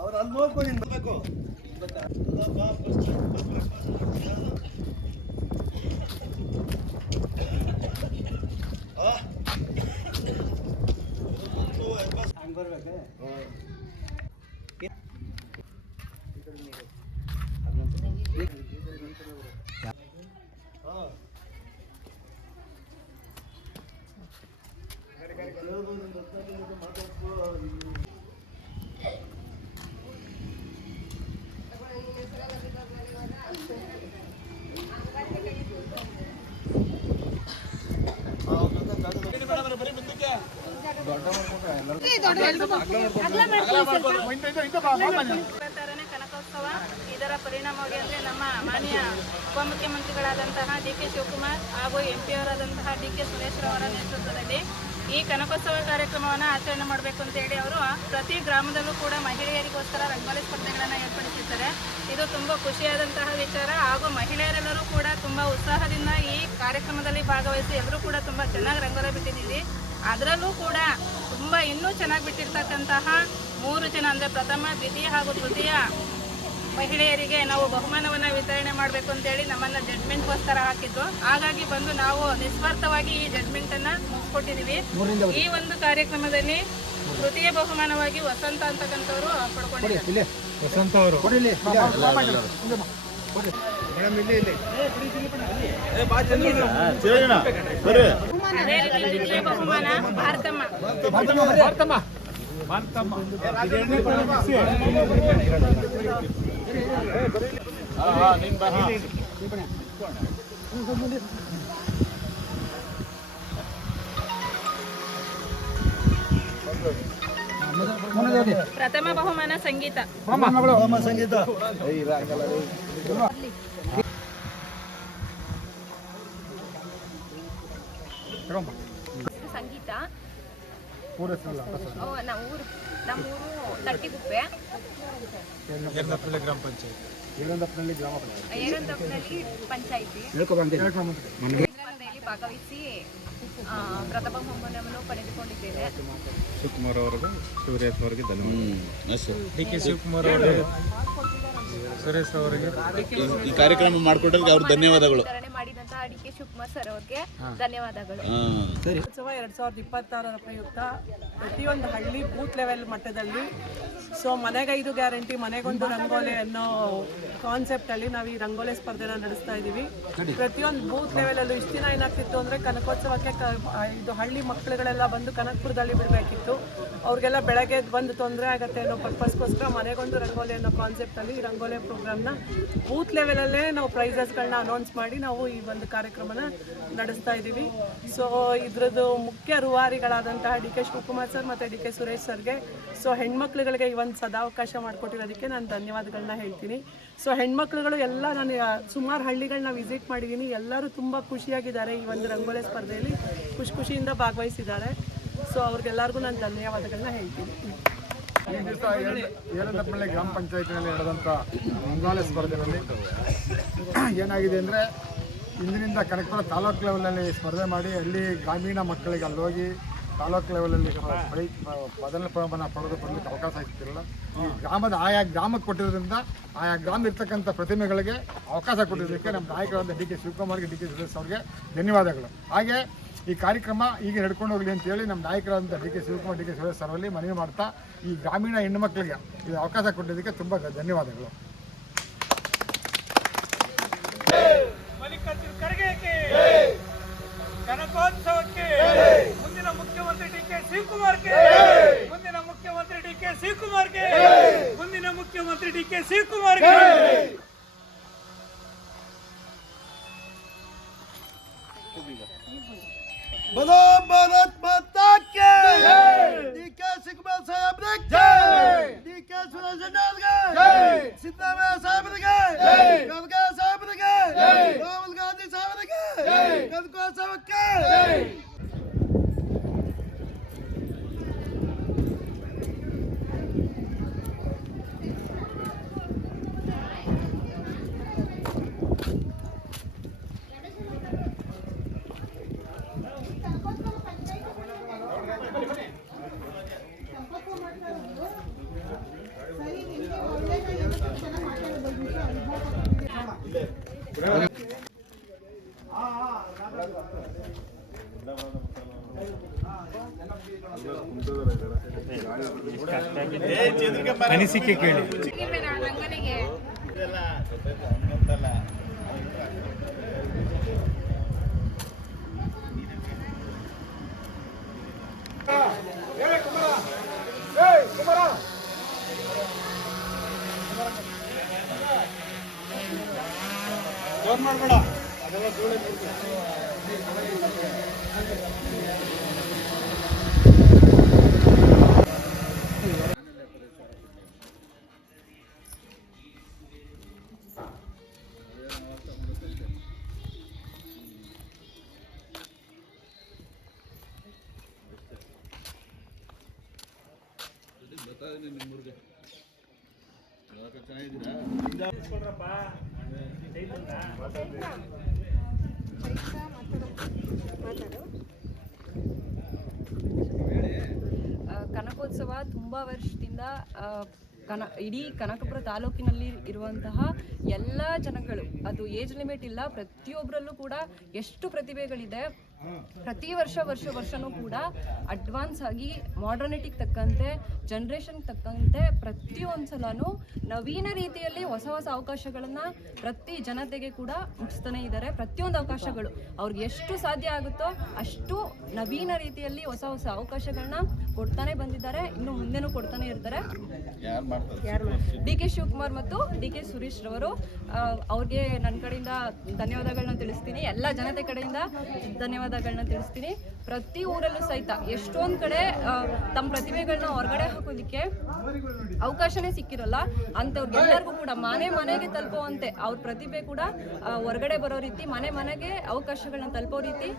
ಅವ್ರು ಅಲ್ಲಿ ನೋಡ್ಕೊಂಡು ಬರಬೇಕು. ಕನಕೋತ್ಸವ ಇದರ ಪರಿಣಾಮವಾಗಿ ಅಂದರೆ ನಮ್ಮ ಮಾನ್ಯ ಉಪಮುಖ್ಯಮಂತ್ರಿಗಳಾದಂತಹ ಡಿ.ಕೆ. ಶಿವಕುಮಾರ್ ಹಾಗೂ MP ಅವರಾದಂತಹ ಡಿ.ಕೆ. ಸುರೇಶ್ ಅವರ ನೇತೃತ್ವದಲ್ಲಿ ಈ ಕನಕೋತ್ಸವ ಕಾರ್ಯಕ್ರಮವನ್ನು ಆಚರಣೆ ಮಾಡಬೇಕು ಅಂತೇಳಿ ಅವರು ಪ್ರತಿ ಗ್ರಾಮದಲ್ಲೂ ಕೂಡ ಮಹಿಳೆಯರಿಗೋಸ್ಕರ ರಂಗೋಲಿ ಸ್ಪರ್ಧೆಗಳನ್ನು ಏರ್ಪಡಿಸಿದ್ದಾರೆ. ಇದು ತುಂಬ ಖುಷಿಯಾದಂತಹ ವಿಚಾರ ಹಾಗೂ ಮಹಿಳೆಯರೆಲ್ಲರೂ ಕೂಡ ತುಂಬ ಉತ್ಸಾಹದಿಂದ ಈ ಕಾರ್ಯಕ್ರಮದಲ್ಲಿ ಭಾಗವಹಿಸಿ ಎಲ್ಲರೂ ಕೂಡ ತುಂಬ ಚೆನ್ನಾಗಿ ರಂಗೋಲಿ ಬಿಟ್ಟಿದ್ದೀವಿ. ಅದರಲ್ಲೂ ಕೂಡ ತುಂಬ ಇನ್ನೂ ಚೆನ್ನಾಗಿ ಬಿಟ್ಟಿರ್ತಕ್ಕಂತಹ 3 ಜನ ಅಂದರೆ ಪ್ರಥಮ, ದ್ವಿತೀಯ ಹಾಗೂ ತೃತೀಯ ಮಹಿಳೆಯರಿಗೆ ನಾವು ಬಹುಮಾನವನ್ನು ವಿತರಣೆ ಮಾಡಬೇಕು ಅಂತೇಳಿ ನಮ್ಮನ್ನು ಜಡ್ಜ್ಮೆಂಟ್ಗೋಸ್ಕರ ಹಾಕಿದ್ದು. ಹಾಗಾಗಿ ಬಂದು ನಾವು ನಿಸ್ವಾರ್ಥವಾಗಿ ಈ ಜಡ್ಜ್ಮೆಂಟನ್ನು ಮುಗಿಸ್ಕೊಟ್ಟಿದ್ದೀವಿ. ಈ ಒಂದು ಕಾರ್ಯಕ್ರಮದಲ್ಲಿ ತೃತೀಯ ಬಹುಮಾನವಾಗಿ ವಸಂತ ಅಂತಕ್ಕಂಥವರು ಪಡ್ಕೊಂಡಿದ್ದಾರೆ. ಅದೇ ರೀತಿ ದ್ವಿತೀಯ ಬಹುಮಾನ ಭಾರತಮ್ಮ. ಪ್ರಥಮ ಬಹುಮಾನ ಸಂಗೀತ. ಸಂಗೀತ ನಮ್ಮೂರು ತಟ್ಟಿಗುಪ್ಪೆ, ಗ್ರಾಮ ಪಂಚಾಯತಿ ಭಾಗವಹಿಸಿ ಪ್ರಥಮ ಬಹುಮಾನವನ್ನು ಪಡೆದುಕೊಂಡಿದ್ದೇನೆ. ಶಿವಕುಮಾರ್ ಅವರಿಗೆ, ಸುರೇಶ್ ಅವರಿಗೆ ಧನ್ಯವಾದ. ಡಿ.ಕೆ. ಶಿವಕುಮಾರ್ ಅವರಿಗೆ, ಸುರೇಶ್ ಅವರಿಗೆ ಈ ಕಾರ್ಯಕ್ರಮ ಮಾಡಿಕೊಟ್ಟಕ್ಕೆ ಅವ್ರಿಗೆ ಧನ್ಯವಾದಗಳು. ಮಾಡಿದಂತಹ ಡಿ.ಕೆ. ಶಿವಕುಮಾರ್ ಸರ್ ಅವರಿಗೆ ಧನ್ಯವಾದಗಳು. ಉತ್ಸವ 2026 ಪ್ರಯುಕ್ತ ಪ್ರತಿಯೊಂದು ಹಳ್ಳಿ ಬೂತ್ ಲೆವೆಲ್ ಮಟ್ಟದಲ್ಲಿ ಮನೆಗೈದು ಗ್ಯಾರಂಟಿ ಮನೆಗೊಂದು ರಂಗೋಲಿ ಅನ್ನೋ ಕಾನ್ಸೆಪ್ಟಲ್ಲಿ ನಾವು ಈ ರಂಗೋಲಿ ಸ್ಪರ್ಧೆನ ನಡೆಸ್ತಾ ಇದ್ದೀವಿ. ಪ್ರತಿಯೊಂದು ಬೂತ್ ಲೆವೆಲಲ್ಲೂ ಇಷ್ಟು ದಿನ ಏನಾಗ್ತಿತ್ತು ಅಂದರೆ ಕನಕೋತ್ಸವಕ್ಕೆ ಇದು ಹಳ್ಳಿ ಮಕ್ಕಳುಗಳೆಲ್ಲ ಬಂದು ಕನಕಪುರದಲ್ಲಿ ಬಿಡಬೇಕಿತ್ತು. ಅವ್ರಿಗೆಲ್ಲ ಬೆಳಗ್ಗೆ ಬಂದು ತೊಂದರೆ ಆಗುತ್ತೆ ಅನ್ನೋ ಪರ್ಪಸ್ಗೋಸ್ಕರ ಮನೆಗೊಂದು ರಂಗೋಲಿ ಅನ್ನೋ ಕಾನ್ಸೆಪ್ಟಲ್ಲಿ ಈ ರಂಗೋಲಿ ಪ್ರೋಗ್ರಾಮ್ನ ಬೂತ್ ಲೆವೆಲಲ್ಲೇ ನಾವು ಪ್ರೈಸಸ್ಗಳನ್ನ ಅನೌನ್ಸ್ ಮಾಡಿ ನಾವು ಈ ಒಂದು ಕಾರ್ಯಕ್ರಮನ ನಡೆಸ್ತಾ ಇದ್ದೀವಿ. ಇದ್ರದ್ದು ಮುಖ್ಯ ರೂವಾರಿಗಳಾದಂತಹ ಡಿ.ಕೆ. ಶಿವಕುಮಾರ್ ಸರ್ ಮತ್ತು ಡಿ.ಕೆ. ಸುರೇಶ್ ಸರ್ಗೆ ಹೆಣ್ಮಕ್ಳುಗಳಿಗೆ ಈ ಒಂದು ಸದಾವಕಾಶ ಮಾಡಿಕೊಟ್ಟಿರೋದಕ್ಕೆ ನಾನು ಧನ್ಯವಾದಗಳನ್ನ ಹೇಳ್ತೀನಿ. ಹೆಣ್ಮಕ್ಳುಗಳು ಎಲ್ಲ ನಾನು ಸುಮಾರು ಹಳ್ಳಿಗಳನ್ನ ವಿಸಿಟ್ ಮಾಡಿದ್ದೀನಿ. ಎಲ್ಲರೂ ತುಂಬ ಖುಷಿಯಾಗಿದ್ದಾರೆ. ಈ ಒಂದು ರಂಗೋಲಿ ಸ್ಪರ್ಧೆಯಲ್ಲಿ ಖುಷಿಯಿಂದ ಭಾಗವಹಿಸಿದ್ದಾರೆ. ಅವ್ರಿಗೆಲ್ಲರಿಗೂ ನಾನು ಧನ್ಯವಾದಗಳನ್ನ ಹೇಳ್ತೀನಿ. ಈ ದಿವಸ ಏರಂದಪಳ್ಳಿ ಗ್ರಾಮ ಪಂಚಾಯತಿನಲ್ಲಿ ನಡೆದಂಥ ರಂಗೋಲಿ ಸ್ಪರ್ಧೆಯಲ್ಲಿ ಏನಾಗಿದೆ ಅಂದರೆ ಇಂದಿನಿಂದ ಕನಕಪುರ ತಾಲೂಕು ಲೆವೆಲಲ್ಲಿ ಸ್ಪರ್ಧೆ ಮಾಡಿ ಹಳ್ಳಿ ಗ್ರಾಮೀಣ ಮಕ್ಕಳಿಗೆ ಅಲ್ಲಿ ಹೋಗಿ ತಾಲೂಕು ಲೆವೆಲಲ್ಲಿ ಮೊದಲನೇ ಬಹುಮಾನ ಪಡೆದು ಬರಲಿಕ್ಕೆ ಅವಕಾಶ ಸಿಗ್ತಿರಲಿಲ್ಲ. ಈ ಗ್ರಾಮದ ಆಯಾ ಗ್ರಾಮಕ್ಕೆ ಕೊಟ್ಟಿರೋದ್ರಿಂದ ಆಯಾ ಗ್ರಾಮ ಇರ್ತಕ್ಕಂಥ ಪ್ರತಿಮೆಗಳಿಗೆ ಅವಕಾಶ ಕೊಟ್ಟಿರೋದಕ್ಕೆ ನಮ್ಮ ನಾಯಕರಾದ ಡಿ.ಕೆ. ಶಿವಕುಮಾರ್ಗೆ, ಡಿ.ಕೆ. ಸುರೇಶ್ ಅವರಿಗೆ ಧನ್ಯವಾದಗಳು. ಹಾಗೆ ಈ ಕಾರ್ಯಕ್ರಮ ಈಗ ನಡ್ಕೊಂಡು ಹೋಗಲಿ ಅಂತೇಳಿ ನಮ್ಮ ನಾಯಕರಾದಂಥ ಡಿ.ಕೆ. ಶಿವಕುಮಾರ್, ಡಿ.ಕೆ. ಸುರೇಶ್ ಅವರಲ್ಲಿ ಮನವಿ ಮಾಡ್ತಾ ಈ ಗ್ರಾಮೀಣ ಹೆಣ್ಣುಮಕ್ಕಳಿಗೆ ಇದು ಅವಕಾಶ ಕೊಟ್ಟಿದ್ದಕ್ಕೆ ತುಂಬ ಧನ್ಯವಾದಗಳು. ಕನಕೋತ್ಸವಕ್ಕೆ ಮುಂದಿನ ಮುಖ್ಯಮಂತ್ರಿ ಡಿ.ಕೆ. ಶಿವಕುಮಾರ್ಗೆ, ಮುಂದಿನ ಮುಖ್ಯಮಂತ್ರಿ ಡಿ.ಕೆ. ಶಿವಕುಮಾರ್ಗೆ, ಮುಂದಿನ ಮುಖ್ಯಮಂತ್ರಿ ಡಿ.ಕೆ. ಶಿವಕುಮಾರ್ಗೆ. बोलो भारत माता के डी.के. शिवकुमार साहब जय, डी.के. सुरेश जय, सिद्धरामैया साहब जय, खड़गे साहब जय, राहुल गांधी साहब जय, कनकोत्सव के ಅನಿಸಿಕೆ ಕೇಳಿ. ಮಾಡಬೇಡ ಅದೆಲ್ಲ ಧೂಳೆ ನಿಮ್ಮೂರಿಗೆ ಚೆನ್ನಾಗಿದ್ದೀರಾ? ಕನಕೋತ್ಸವ ತುಂಬ ವರ್ಷದಿಂದ ಇಡೀ ಕನಕಪುರ ತಾಲೂಕಿನಲ್ಲಿ ಇರುವಂತಹ ಎಲ್ಲ ಜನಗಳು, ಅದು ಏಜ್ ಲಿಮಿಟ್ ಇಲ್ಲ, ಪ್ರತಿಯೊಬ್ಬರಲ್ಲೂ ಕೂಡ ಎಷ್ಟು ಪ್ರತಿಭೆಗಳಿದೆ. ಪ್ರತಿ ವರ್ಷನೂ ಕೂಡ ಅಡ್ವಾನ್ಸ್ ಆಗಿ ಮಾಡರ್ನಿಟಿಗೆ ತಕ್ಕಂತೆ, ಜನ್ರೇಷನ್ಗೆ ತಕ್ಕಂತೆ ಪ್ರತಿಯೊಂದು ಸಲನೂ ನವೀನ ರೀತಿಯಲ್ಲಿ ಹೊಸ ಅವಕಾಶಗಳನ್ನು ಪ್ರತಿ ಜನತೆಗೆ ಕೂಡ ಮುಟ್ಟಿಸ್ತಾನೆ ಇದ್ದಾರೆ. ಪ್ರತಿಯೊಂದು ಅವಕಾಶಗಳು ಅವ್ರಿಗೆ ಎಷ್ಟು ಸಾಧ್ಯ ಆಗುತ್ತೋ ಅಷ್ಟು ನವೀನ ರೀತಿಯಲ್ಲಿ ಹೊಸ ಅವಕಾಶಗಳನ್ನ ಕೊಡ್ತಾನೆ ಬಂದಿದ್ದಾರೆ, ಇನ್ನು ಮುಂದೆನೂ ಕೊಡ್ತಾನೆ ಇರ್ತಾರೆ. ಡಿ.ಕೆ. ಶಿವಕುಮಾರ್ ಮತ್ತು ಡಿ.ಕೆ. ಸುರೇಶ್ ರವರು, ಅವ್ರಿಗೆ ನನ್ನ ಕಡೆಯಿಂದ ಧನ್ಯವಾದಗಳನ್ನ ತಿಳಿಸ್ತೀನಿ. ಎಲ್ಲ ಜನತೆ ಕಡೆಯಿಂದ ಧನ್ಯವಾದಗಳನ್ನ ತಿಳಿಸ್ತೀನಿ. ಪ್ರತಿ ಊರಲ್ಲೂ ಸಹಿತ ಎಷ್ಟೊಂದು ಕಡೆ ತಮ್ಮ ಪ್ರತಿಭೆಗಳನ್ನ ಹೊರಗಡೆ ಹಾಕೋದಕ್ಕೆ ಅವಕಾಶನೇ ಸಿಕ್ಕಿರಲ್ಲ, ಅಂಥವ್ರಿಗೆಲ್ಲರಿಗೂ ಕೂಡ ಮನೆಗೆ ತಲುಪುವಂತೆ ಅವ್ರ ಪ್ರತಿಭೆ ಕೂಡ ಹೊರಗಡೆ ಬರೋ ರೀತಿ, ಮನೆಗೆ ಅವಕಾಶಗಳನ್ನ ತಲುಪೋ ರೀತಿ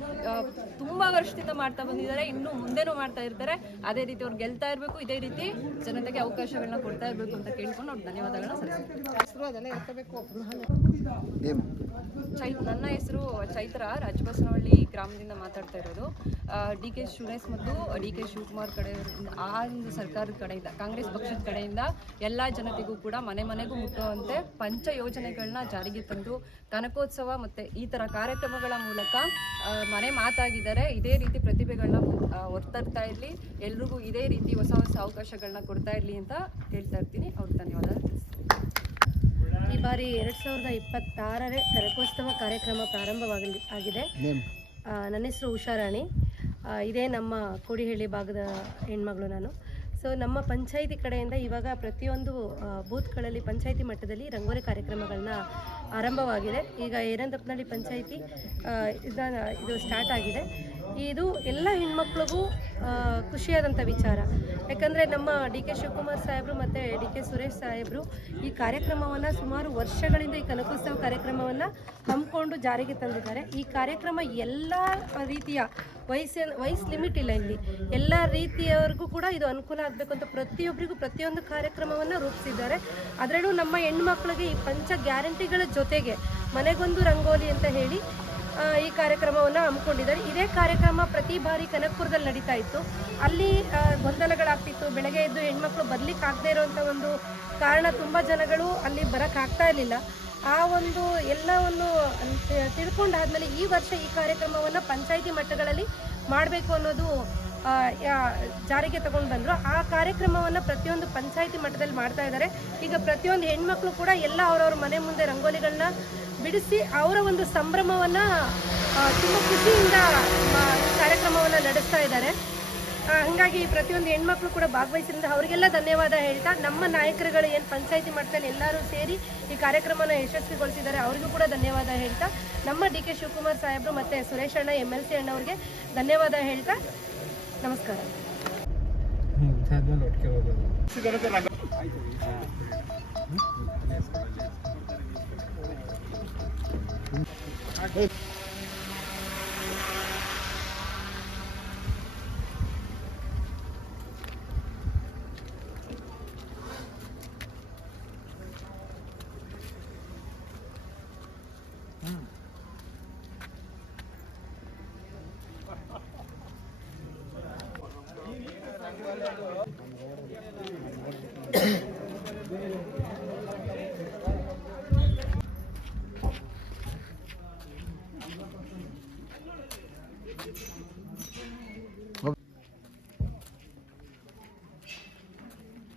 ತುಂಬ ವರ್ಷದಿಂದ ಮಾಡ್ತಾ ಬಂದಿದ್ದಾರೆ, ಇನ್ನು ಮುಂದೆನೂ ಮಾಡ್ತಾ ಇರ್ತಾರೆ. ಅದೇ ರೀತಿ ಅವ್ರು ಗೆಲ್ತಾ ಇರಬೇಕು, ಇದೇ ರೀತಿ ಜನತೆಗೆ ಅವಕಾಶಗಳನ್ನ ಕೊಡ್ತಾ ಇರಬೇಕು ಅಂತ ಕೇಳ್ಕೊಂಡು ಅವ್ರಿಗೆ ಧನ್ಯವಾದಗಳನ್ನ ನನ್ನ ಹೆಸರು ಚೈತ್ರ, ರಾಜಬಸನಹಳ್ಳಿ ಗ್ರಾಮದಿಂದ ಮಾತಾಡ್ತಾ ಇರೋದು. ಡಿ.ಕೆ. ಸುರೇಶ್ ಮತ್ತು ಡಿ.ಕೆ. ಶಿವಕುಮಾರ್ ಕಡೆಯವರಿಂದ, ಆ ಒಂದು ಸರ್ಕಾರದ ಕಡೆಯಿಂದ, ಕಾಂಗ್ರೆಸ್ ಪಕ್ಷದ ಕಡೆಯಿಂದ ಎಲ್ಲ ಜನತೆಗೂ ಕೂಡ ಮನೆಗೂ ಮುಟ್ಟುವಂತೆ ಪಂಚ ಯೋಜನೆಗಳನ್ನ ಜಾರಿಗೆ ತಂದು ಕನಕೋತ್ಸವ ಮತ್ತು ಈ ಥರ ಕಾರ್ಯಕ್ರಮಗಳ ಮೂಲಕ ಮನೆ ಮಾತಾಗಿದ್ದಾರೆ. ಇದೇ ರೀತಿ ಪ್ರತಿಭೆಗಳನ್ನ ಹೊರ್ತರ್ತಾ ಇರಲಿ, ಎಲ್ರಿಗೂ ಇದೇ ರೀತಿ ಹೊಸ ಅವಕಾಶಗಳನ್ನ ಕೊಡ್ತಾ ಇರಲಿ ಅಂತ ಹೇಳ್ತಾ ಇರ್ತೀನಿ. ಅವ್ರಿಗೆ ಧನ್ಯವಾದ ತಿಳಿಸ್ತೀನಿ. ಈ ಬಾರಿ 2026ನೇ ಕನಕೋತ್ಸವ ಕಾರ್ಯಕ್ರಮ ಆಗಿದೆ. ನನ್ನ ಹೆಸರು ಉಷಾರಾಣಿ. ಇದೇ ನಮ್ಮ ಕೋಡಿಹಳ್ಳಿ ಭಾಗದ ಹೆಣ್ಮಗಳು ನಾನು. ಸೊ ನಮ್ಮ ಪಂಚಾಯಿತಿ ಕಡೆಯಿಂದ ಇವಾಗ ಪ್ರತಿಯೊಂದು ಬೂತ್ಗಳಲ್ಲಿ ಪಂಚಾಯಿತಿ ಮಟ್ಟದಲ್ಲಿ ರಂಗೋಲಿ ಕಾರ್ಯಕ್ರಮಗಳನ್ನ ಆರಂಭವಾಗಿದೆ. ಈಗ ಏರಂದಪ್ಪನಹಳ್ಳಿ ಪಂಚಾಯಿತಿ ಇದು ಸ್ಟಾರ್ಟ್ ಆಗಿದೆ. ಇದು ಎಲ್ಲ ಹೆಣ್ಮಕ್ಳಿಗೂ ಖುಷಿಯಾದಂಥ ವಿಚಾರ. ಯಾಕಂದರೆ ನಮ್ಮ ಡಿ.ಕೆ. ಶಿವಕುಮಾರ್ ಸಾಹೇಬರು ಮತ್ತು ಡಿ.ಕೆ. ಸುರೇಶ್ ಸಾಹೇಬರು ಈ ಕಾರ್ಯಕ್ರಮವನ್ನು ಸುಮಾರು ವರ್ಷಗಳಿಂದ, ಈ ಕನಕೋತ್ಸವ ಕಾರ್ಯಕ್ರಮವನ್ನು ಹಮ್ಮಿಕೊಂಡು ಜಾರಿಗೆ ತಂದಿದ್ದಾರೆ. ಈ ಕಾರ್ಯಕ್ರಮ ಎಲ್ಲ ರೀತಿಯ ವಯಸ್ಸು ಲಿಮಿಟ್ ಇಲ್ಲ, ಇಲ್ಲಿ ಎಲ್ಲ ರೀತಿಯವರಿಗೂ ಕೂಡ ಇದು ಅನುಕೂಲ ಆಗಬೇಕು ಅಂತ ಪ್ರತಿಯೊಬ್ಬರಿಗೂ ಪ್ರತಿಯೊಂದು ಕಾರ್ಯಕ್ರಮವನ್ನು ರೂಪಿಸಿದ್ದಾರೆ. ಅದರಲ್ಲೂ ನಮ್ಮ ಹೆಣ್ಮಕ್ಳಿಗೆ ಈ ಪಂಚ ಗ್ಯಾರಂಟಿಗಳ ಜೊತೆಗೆ ಮನೆಗೊಂದು ರಂಗೋಲಿ ಅಂತ ಹೇಳಿ ಈ ಕಾರ್ಯಕ್ರಮವನ್ನು ಹಮ್ಮಿಕೊಂಡಿದ್ದಾರೆ. ಇದೇ ಕಾರ್ಯಕ್ರಮ ಪ್ರತಿ ಬಾರಿ ಕನಕಪುರದಲ್ಲಿ ನಡೀತಾ ಇತ್ತು. ಅಲ್ಲಿ ಗೊಂದಲಗಳಾಗ್ತಿತ್ತು. ಬೆಳಗ್ಗೆ ಎದ್ದು ಹೆಣ್ಮಕ್ಳು ಬರ್ಲಿಕ್ಕೆ ಆಗದೆ ಇರೋವಂಥ ಒಂದು ಕಾರಣ ತುಂಬ ಜನಗಳು ಅಲ್ಲಿ ಬರೋಕ್ಕಾಗ್ತಾ ಇರಲಿಲ್ಲ. ಆ ಒಂದು ಎಲ್ಲವನ್ನು ತಿಳ್ಕೊಂಡಾದ್ಮೇಲೆ ಈ ವರ್ಷ ಈ ಕಾರ್ಯಕ್ರಮವನ್ನು ಪಂಚಾಯಿತಿ ಮಟ್ಟಗಳಲ್ಲಿ ಮಾಡಬೇಕು ಅನ್ನೋದು ಜಾರಿಗೆ ತಗೊಂಡು ಬಂದರು. ಆ ಕಾರ್ಯಕ್ರಮವನ್ನು ಪ್ರತಿಯೊಂದು ಪಂಚಾಯಿತಿ ಮಟ್ಟದಲ್ಲಿ ಮಾಡ್ತಾ ಇದ್ದಾರೆ. ಈಗ ಪ್ರತಿಯೊಂದು ಹೆಣ್ಮಕ್ಳು ಕೂಡ ಎಲ್ಲ ಅವರವ್ರ ಮನೆ ಮುಂದೆ ರಂಗೋಲಿಗಳನ್ನ ಬಿಡಿಸಿ ಅವರ ಒಂದು ಸಂಭ್ರಮವನ್ನು ತುಂಬ ಖುಷಿಯಿಂದ ಕಾರ್ಯಕ್ರಮವನ್ನು ನಡೆಸ್ತಾ ಇದ್ದಾರೆ. ಹಾಗಾಗಿ ಪ್ರತಿಯೊಂದು ಹೆಣ್ಮಕ್ಳು ಕೂಡ ಭಾಗವಹಿಸಿದ್ರಿಂದ ಅವರಿಗೆಲ್ಲ ಧನ್ಯವಾದ ಹೇಳ್ತಾ, ನಮ್ಮ ನಾಯಕರುಗಳು ಏನು ಪಂಚಾಯಿತಿ ಮಟ್ಟದಲ್ಲಿ ಎಲ್ಲರೂ ಸೇರಿ ಈ ಕಾರ್ಯಕ್ರಮನ ಯಶಸ್ವಿಗೊಳಿಸಿದ್ದಾರೆ, ಅವರಿಗೂ ಕೂಡ ಧನ್ಯವಾದ ಹೇಳ್ತಾ, ನಮ್ಮ ಡಿ.ಕೆ. ಶಿವಕುಮಾರ್ ಸಾಹೇಬರು ಮತ್ತು ಸುರೇಶ್ ಅಣ್ಣ MLC ಅಣ್ಣವ್ರಿಗೆ ಧನ್ಯವಾದ ಹೇಳ್ತಾ ನಮಸ್ಕಾರ.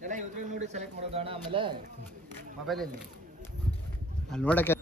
ಎಲ್ಲ ಇವ್ರಿಗೆ ನೋಡಿ ಸೆಲೆಕ್ಟ್ ಮಾಡೋದಣ್ಣ. ಆಮೇಲೆ ಮೊಬೈಲಲ್ಲಿ ಅಲ್ಲಿ ನೋಡಕ್ಕೆ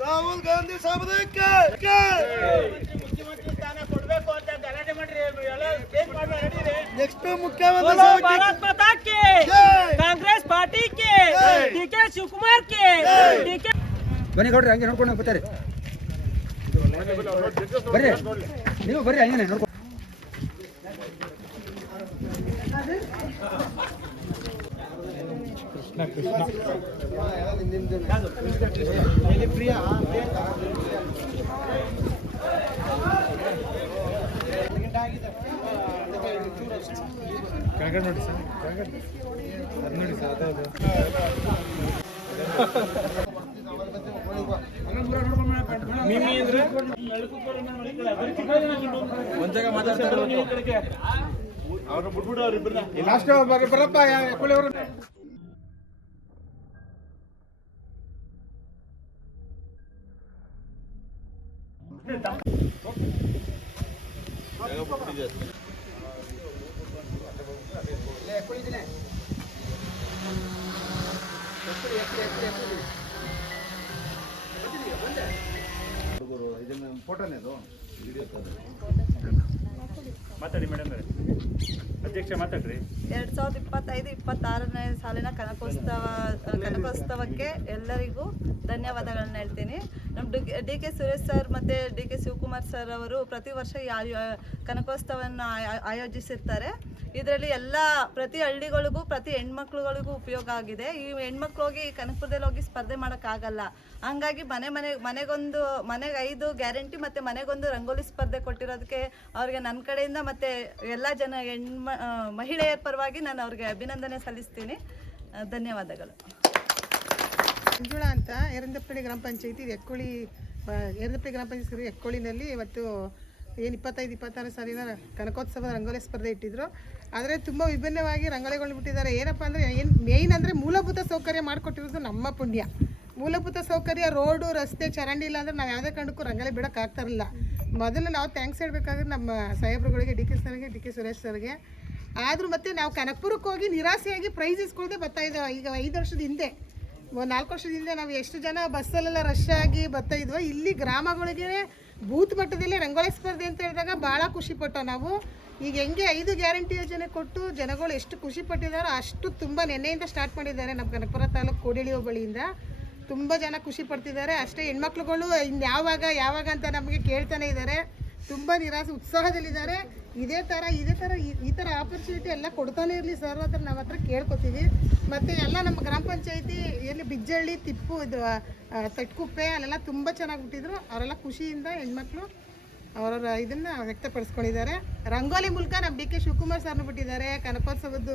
ರಾಹುಲ್ ಗಾಂಧಿ ಸಾಹೇಬ್ರಕ್ಕೆ ನೆಕ್ಸ್ಟ್ ಮುಖ್ಯಮಂತ್ರಿ ಕಾಂಗ್ರೆಸ್ ಪಾರ್ಟಿ ಡಿಕೆ ಶಿವಕುಮಾರ್ ಬನ್ನಿ ಗೌಡ್ರಿ, ಹಂಗೆ ನೋಡ್ಕೊಂಡು ಬರ್ತಾರೆ. ಬರ್ರಿ, ನೀವು ಬರ್ರಿ, ಹಂಗೆ ನೋಡ್ಕೊಂಡು. ನೋಡಿ ಸರ್, ನೋಡಿ ಸರ್, ಒಂದಾಗ ಮಾತಾಡ್ತಾರೆ ಅವ್ರನ್ನ ಬಿಟ್ಬಿಡು, ಅವ್ರಿಬ್ಬರನ್ನ ಲಾಸ್ಟ್ ಬರಪ್ಪ ಎಕ್ಕೊಳ್ಳಿ ಅವರು. ಮಾತಾಡಿ ಮೇಡಮ್, ಅಧ್ಯಕ್ಷ ಮಾತಾಡ್ರಿ. 2025-26ನೇ ಸಾಲಿನ ಕನಕೋತ್ಸವಕ್ಕೆ ಎಲ್ಲರಿಗೂ ಧನ್ಯವಾದಗಳನ್ನ ಹೇಳ್ತೀನಿ. ನಮ್ಮ ಡಿ ಕೆ ಸುರೇಶ್ ಸರ್ ಮತ್ತು ಡಿ ಕೆ ಶಿವಕುಮಾರ್ ಸರ್ ಅವರು ಪ್ರತಿ ವರ್ಷ ಕನಕೋತ್ಸವವನ್ನು ಆಯೋಜಿಸಿರ್ತಾರೆ. ಇದರಲ್ಲಿ ಪ್ರತಿ ಹಳ್ಳಿಗಳಿಗೂ ಪ್ರತಿ ಹೆಣ್ಮಕ್ಳುಗಳಿಗೂ ಉಪಯೋಗ ಆಗಿದೆ. ಈ ಹೆಣ್ಮಕ್ಳು ಹೋಗಿ ಕನಕಪುರದಲ್ಲಿ ಹೋಗಿ ಸ್ಪರ್ಧೆ ಮಾಡೋಕ್ಕಾಗಲ್ಲ. ಹಂಗಾಗಿ ಮನೆಗೆ 5 ಗ್ಯಾರಂಟಿ ಮತ್ತು ಮನೆಗೊಂದು ರಂಗೋಲಿ ಸ್ಪರ್ಧೆ ಕೊಟ್ಟಿರೋದಕ್ಕೆ ಅವ್ರಿಗೆ ನನ್ನ ಕಡೆಯಿಂದ ಮತ್ತು ಎಲ್ಲ ಜನ ಮಹಿಳೆಯರ ಪರವಾಗಿ ನಾನು ಅವ್ರಿಗೆ ಅಭಿನಂದನೆ ಸಲ್ಲಿಸ್ತೀನಿ. ಧನ್ಯವಾದಗಳು. ಮಂಜುಳಾ ಅಂತ ಏರಂದಪಳ್ಳಿ ಗ್ರಾಮ ಪಂಚಾಯತಿ ಏರಂದಪಳ್ಳಿ ಗ್ರಾಮ ಪಂಚಾಯತಿ ಎಕ್ಕೋಳಿನಲ್ಲಿ ಇವತ್ತು ಏನು 25-26 ಸಾಲಿನ ಕನಕೋತ್ಸವದ ರಂಗೋಲಿ ಸ್ಪರ್ಧೆ ಇಟ್ಟಿದ್ರು. ಆದರೆ ತುಂಬ ವಿಭಿನ್ನವಾಗಿ ರಂಗೋಲಿಗಳು ಬಿಟ್ಟಿದ್ದಾರೆ. ಏನಪ್ಪ ಅಂದರೆ ಮೇಯ್ನ್ ಅಂದರೆ ಮೂಲಭೂತ ಸೌಕರ್ಯ ಮಾಡಿಕೊಟ್ಟಿರೋದು ನಮ್ಮ ಪುಣ್ಯ. ಮೂಲಭೂತ ಸೌಕರ್ಯ, ರೋಡು, ರಸ್ತೆ, ಚರಂಡಿ ಇಲ್ಲ ಅಂದರೆ ನಾವು ಯಾವುದೇ ಕಾರಣಕ್ಕೂ ರಂಗೋಲಿ ಬಿಡೋಕ್ಕಾಗ್ತಾರಿಲ್ಲ. ಮೊದಲು ನಾವು ಥ್ಯಾಂಕ್ಸ್ ಹೇಳಬೇಕಾದ್ರೆ ನಮ್ಮ ಸಾಹೇಬ್ರುಗಳಿಗೆ, ಡಿ ಕೆ ಸರ್ಗೆ, ಡಿ ಕೆ ಸುರೇಶ್ ಸರ್ಗೆ. ಆದರೂ ಮತ್ತೆ ನಾವು ಕನಕಪುರಕ್ಕೆ ಹೋಗಿ ನಿರಾಸೆಯಾಗಿ ಪ್ರೈಸ್ ಇಸ್ಕೊಳ್ದೆ ಬರ್ತಾಯಿದ್ದೇವೆ. ಈಗ 5 ವರ್ಷದ ಹಿಂದೆ, 4 ವರ್ಷದ ಹಿಂದೆ ನಾವು ಎಷ್ಟು ಜನ ಬಸ್ಸಲ್ಲೆಲ್ಲ ರಶ್ ಆಗಿ ಬರ್ತಾಯಿದ್ವೋ, ಇಲ್ಲಿ ಗ್ರಾಮಗಳಿಗೆ ಬೂತ್ ಮಟ್ಟದಲ್ಲಿ ರಂಗೋಲಿ ಸ್ಪರ್ಧೆ ಅಂತ ಹೇಳಿದಾಗ ಭಾಳ ಖುಷಿಪಟ್ಟೋ ನಾವು. ಈಗ ಹೆಂಗೆ 5 ಗ್ಯಾರಂಟಿ ಯೋಜನೆ ಕೊಟ್ಟು ಜನಗಳು ಎಷ್ಟು ಖುಷಿ ಪಟ್ಟಿದ್ದಾರೋ ಅಷ್ಟು ತುಂಬ ನೆನ್ನೆಯಿಂದ ಸ್ಟಾರ್ಟ್ ಮಾಡಿದ್ದಾರೆ. ನಮ್ಮ ಕನಕಪುರ ತಾಲೂಕು ಕೋಡಿಹಳ್ಳಿ ಹೋಬಳಿಯಿಂದ ತುಂಬ ಜನ ಖುಷಿ ಪಡ್ತಿದ್ದಾರೆ. ಅಷ್ಟೇ ಹೆಣ್ಮಕ್ಳುಗಳು ಯಾವಾಗ ಅಂತ ನಮಗೆ ಕೇಳ್ತಾನೆ ಇದ್ದಾರೆ. ತುಂಬ ಉತ್ಸಾಹದಲ್ಲಿದ್ದಾರೆ. ಇದೇ ಥರ ಈ ಥರ ಆಪರ್ಚುನಿಟಿ ಎಲ್ಲ ಕೊಡ್ತಾನೆ ಇರಲಿ ಸರ್ ಹತ್ರ ನಾವು ಹತ್ರ ಕೇಳ್ಕೊತೀವಿ. ಮತ್ತು ಎಲ್ಲ ನಮ್ಮ ಗ್ರಾಮ ಪಂಚಾಯತಿ ಎಲ್ಲಿ ಬಿಜ್ಜಳ್ಳಿ, ತಿಪ್ಪು, ಇದು ತಟ್ಕುಪ್ಪೆ ಅಲ್ಲೆಲ್ಲ ತುಂಬ ಚೆನ್ನಾಗಿ ಬಿಟ್ಟಿದ್ರು. ಅವರೆಲ್ಲ ಖುಷಿಯಿಂದ ಹೆಣ್ಮಕ್ಳು ಅವರ ಇದನ್ನು ವ್ಯಕ್ತಪಡಿಸ್ಕೊಂಡಿದ್ದಾರೆ. ರಂಗೋಲಿ ಮೂಲಕ ನಮ್ಮ ಡಿ ಕೆ ಶಿವಕುಮಾರ್ ಸರ್ನ ಬಿಟ್ಟಿದ್ದಾರೆ. ಕನಕೋತ್ಸವದ್ದು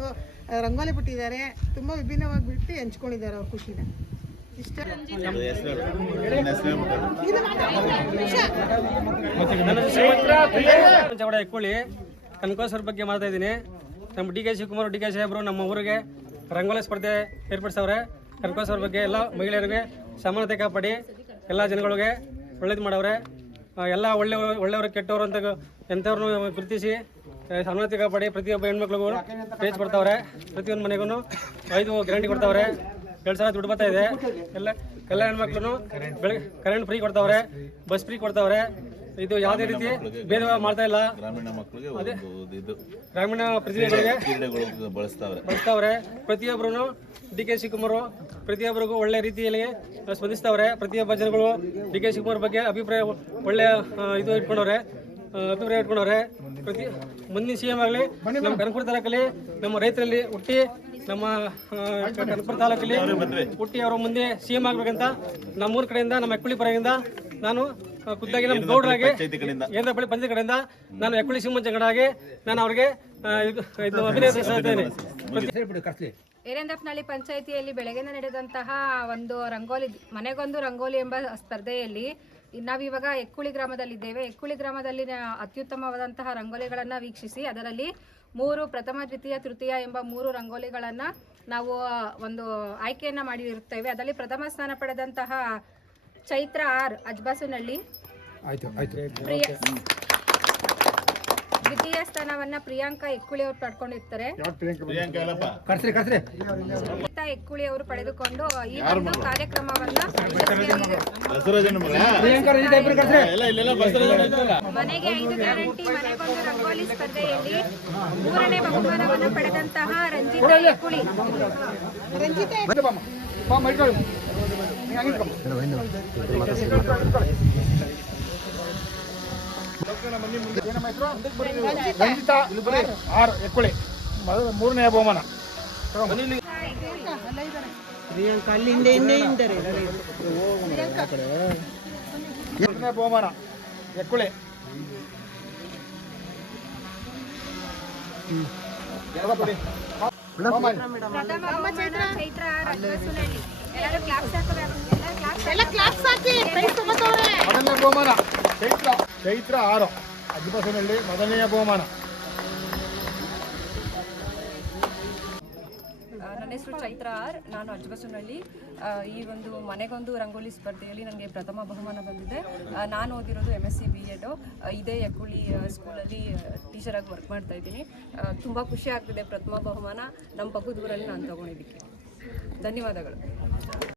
ರಂಗೋಲಿ ಬಿಟ್ಟಿದ್ದಾರೆ. ತುಂಬ ವಿಭಿನ್ನವಾಗಿ ಬಿಟ್ಟು ಹಂಚ್ಕೊಂಡಿದ್ದಾರೆ ಅವ್ರ ಖುಷಿನ. ಇಷ್ಟ. ಎಕ್ಕೊಳ್ಳಿ ಕನಕೋತ್ಸವ ಬಗ್ಗೆ ಮಾಡ್ತಾ ಇದ್ದೀನಿ. ನಮ್ಮ D K Shivakumar, D K ಸಾಹೇಬರು ನಮ್ಮ ಊರಿಗೆ ರಂಗೋಲಿ ಸ್ಪರ್ಧೆ ಏರ್ಪಡಿಸವ್ರೆ. ಕನಕೋತ್ಸವ ಬಗ್ಗೆ ಎಲ್ಲ ಮಹಿಳೆಯರಿಗೆ ಸಮಾನತೆ ಕಾಪಾಡಿ ಎಲ್ಲ ಜನಗಳಿಗೆ ಒಳ್ಳೇದು ಮಾಡವ್ರೆ. ಎಲ್ಲ ಒಳ್ಳೆಯವರು ಕೆಟ್ಟವರು ಅಂತ ಎಂಥವ್ರನ್ನೂ ಗುರುತಿಸಿ ಸಮಾನತೆ ಕಾಪಾಡಿ ಪ್ರತಿಯೊಬ್ಬ ಹೆಣ್ಮಕ್ಳಿಗೂ ಪೇಜ್ ಕೊಡ್ತಾವ್ರೆ. ಪ್ರತಿಯೊಂದು ಮನೆಗೂ 5 ಗ್ಯಾರಂಟಿ ಕೊಡ್ತಾವ್ರೆ. 2,000 ದುಡ್ಡು ಬರ್ತಾ ಇದೆ. ಎಲ್ಲ ಹೆಣ್ಮಕ್ಳು ಕರೆಂಟ್ ಫ್ರೀ ಕೊಡ್ತಾವ್ರೆ, ಬಸ್ ಫ್ರೀ ಕೊಡ್ತಾವ್ರೆ. ಇದು ಯಾವುದೇ ರೀತಿ ಭೇದ ಭಾವ ಮಾಡ್ತಾ ಇಲ್ಲ. ಗ್ರಾಮೀಣ ಪ್ರತಿನಿಧಿಗಳಿಗೆ ಬಳಸ್ತಾವ್ರೆ. ಪ್ರತಿಯೊಬ್ಬರು ಡಿ ಕೆ ಶಿವಕುಮಾರ್ ಪ್ರತಿಯೊಬ್ಬರಿಗೂ ಒಳ್ಳೆ ರೀತಿಯಲ್ಲಿ ಸ್ಪಂದಿಸ್ತಾವ್ರೆ. ಪ್ರತಿಯೊಬ್ಬ ಜನಗಳು ಡಿ ಕೆ ಶಿವಕುಮಾರ್ ಬಗ್ಗೆ ಅಭಿಪ್ರಾಯ ಒಳ್ಳೆ ಅಭಿಪ್ರಾಯ ಇಟ್ಕೊಂಡವ್ರೆ. ಮುಂದಿನ CM ಆಗಲಿ, ನಮ್ಮ ಕನಕಪುರ ತಾಲೂಕಲ್ಲಿ ನಮ್ಮ ರೈತರಲ್ಲಿ ಹುಟ್ಟಿ, ನಮ್ಮ ಕನಕಪುರ ತಾಲೂಕಲ್ಲಿ ಹುಟ್ಟಿ ಅವರು ಮುಂದೆ CM ಆಗ್ಬೇಕಂತ ನಮ್ಮೂರ ಕಡೆಯಿಂದ, ನಮ್ಮ ಎಕ್ಕುಳಿ ಪರದಿಂದ ನಾನು ಖುದ್ದಾಗಿ ನಮ್ಮ ಗೌಡರಾಗಿ ಏರ್ನಪಳ್ಳಿ ಪಂಚಾಯತ್ ಕಡೆಯಿಂದ ನಾನು ಎಕ್ಕುಳಿ ಸಿಂಹಂಚಗಡಾಗಿ ನಾನು ಅವ್ರಿಗೆ ಅಭಿನಂದಿಸುತ್ತೇನೆ. ಏರಂದಪ್ಪನಹಳ್ಳಿ ಪಂಚಾಯಿತಿಯಲ್ಲಿ ಬೆಳಗ್ಗೆನೇ ನಡೆದಂತಹ ಒಂದು ರಂಗೋಲಿ, ಮನೆಗೊಂದು ರಂಗೋಲಿ ಎಂಬ ಸ್ಪರ್ಧೆಯಲ್ಲಿ ನಾವಿವಾಗ ಎಕ್ಕುಳಿ ಗ್ರಾಮದಲ್ಲಿದ್ದೇವೆ. ಎಕ್ಕುಳಿ ಗ್ರಾಮದಲ್ಲಿ ಅತ್ಯುತ್ತಮವಾದಂತಹ ರಂಗೋಲಿಗಳನ್ನು ವೀಕ್ಷಿಸಿ ಅದರಲ್ಲಿ 3 ಪ್ರಥಮ, ದ್ವಿತೀಯ, ತೃತೀಯ ಎಂಬ 3 ರಂಗೋಲಿಗಳನ್ನು ನಾವು ಒಂದು ಆಯ್ಕೆಯನ್ನು ಮಾಡಿರುತ್ತೇವೆ. ಅದರಲ್ಲಿ ಪ್ರಥಮ ಸ್ಥಾನ ಪಡೆದಂತಹ ಚೈತ್ರ ಆರ್ ಅಜ್ಬಾಸನಹಳ್ಳಿ, ದ್ವಿತೀಯ ಸ್ಥಾನವನ್ನ ಪ್ರಿಯಾಂಕಾ ಎಕ್ಕುಳಿ ಅವರು ಪಡ್ಕೊಂಡಿರ್ತಾರೆ. ಎಕ್ಕುಳಿ ಅವರು ಪಡೆದುಕೊಂಡು ಈ ಒಂದು ಕಾರ್ಯಕ್ರಮವನ್ನ ಮನೆಗೆ 5 ಗ್ಯಾರಂಟಿ ಮನೆಗೊಂದು ರಂಗೋಲಿ ಸ್ಪರ್ಧೆಯಲ್ಲಿ 3ನೇ ಬಹುಮಾನವನ್ನು ಪಡೆದಂತಹ ರಂಜಿತಾ ಎಕ್ಕುಳಿ. ರಂಜಿತಾ ಆರ್ ಎಕ್ಕುಳಿ 3ನೇ ಬಹುಮಾನ. ಪ್ರಿಯಾಂಕಾ ಅಲ್ಲಿಂದ ಇದ್ದಾರೆ. 3ನೇ ಬಹುಮಾನ ಎಕ್ಕುಳಿ. ಪ್ರಥಮ ಬಹುಮಾನ ಚೈತ್ರ ಆರ್ ಅಜ್ಬಾಸನಹಳ್ಳಿ. ಎಲ್ಲರೂ ಕ್ಲಾಪ್ಸ್ ಹಾಕಿ. 1ನೇ ಬಹುಮಾನ ಚೈತ್ರ ಆರ್ ಅಜ್ಬಾಸನಹಳ್ಳಿ 1ನೇ ಬಹುಮಾನ. ನನ್ನ ಹೆಸರು ಚೈತ್ರ ಆರ್, ನಾನು ಅಜ್ಬಾಸನಹಳ್ಳಿ. ಈ ಒಂದು ಮನೆಗೊಂದು ರಂಗೋಲಿ ಸ್ಪರ್ಧೆಯಲ್ಲಿ ನನಗೆ ಪ್ರಥಮ ಬಹುಮಾನ ಬಂದಿದೆ. ನಾನು ಓದಿರೋದು MSc B.Ed. ಇದೇ ಎಕ್ಕುಳಿ ಸ್ಕೂಲಲ್ಲಿ ಟೀಚರಾಗಿ ವರ್ಕ್ ಮಾಡ್ತಾ ಇದ್ದೀನಿ. ತುಂಬ ಖುಷಿ ಆಗ್ತಿದೆ ಪ್ರಥಮ ಬಹುಮಾನ ನಮ್ಮ ಪಕ್ಕದ ಊರಲ್ಲಿ ನಾನು ತಗೊಂಡಿದ್ದಕ್ಕೆ. ಧನ್ಯವಾದಗಳು.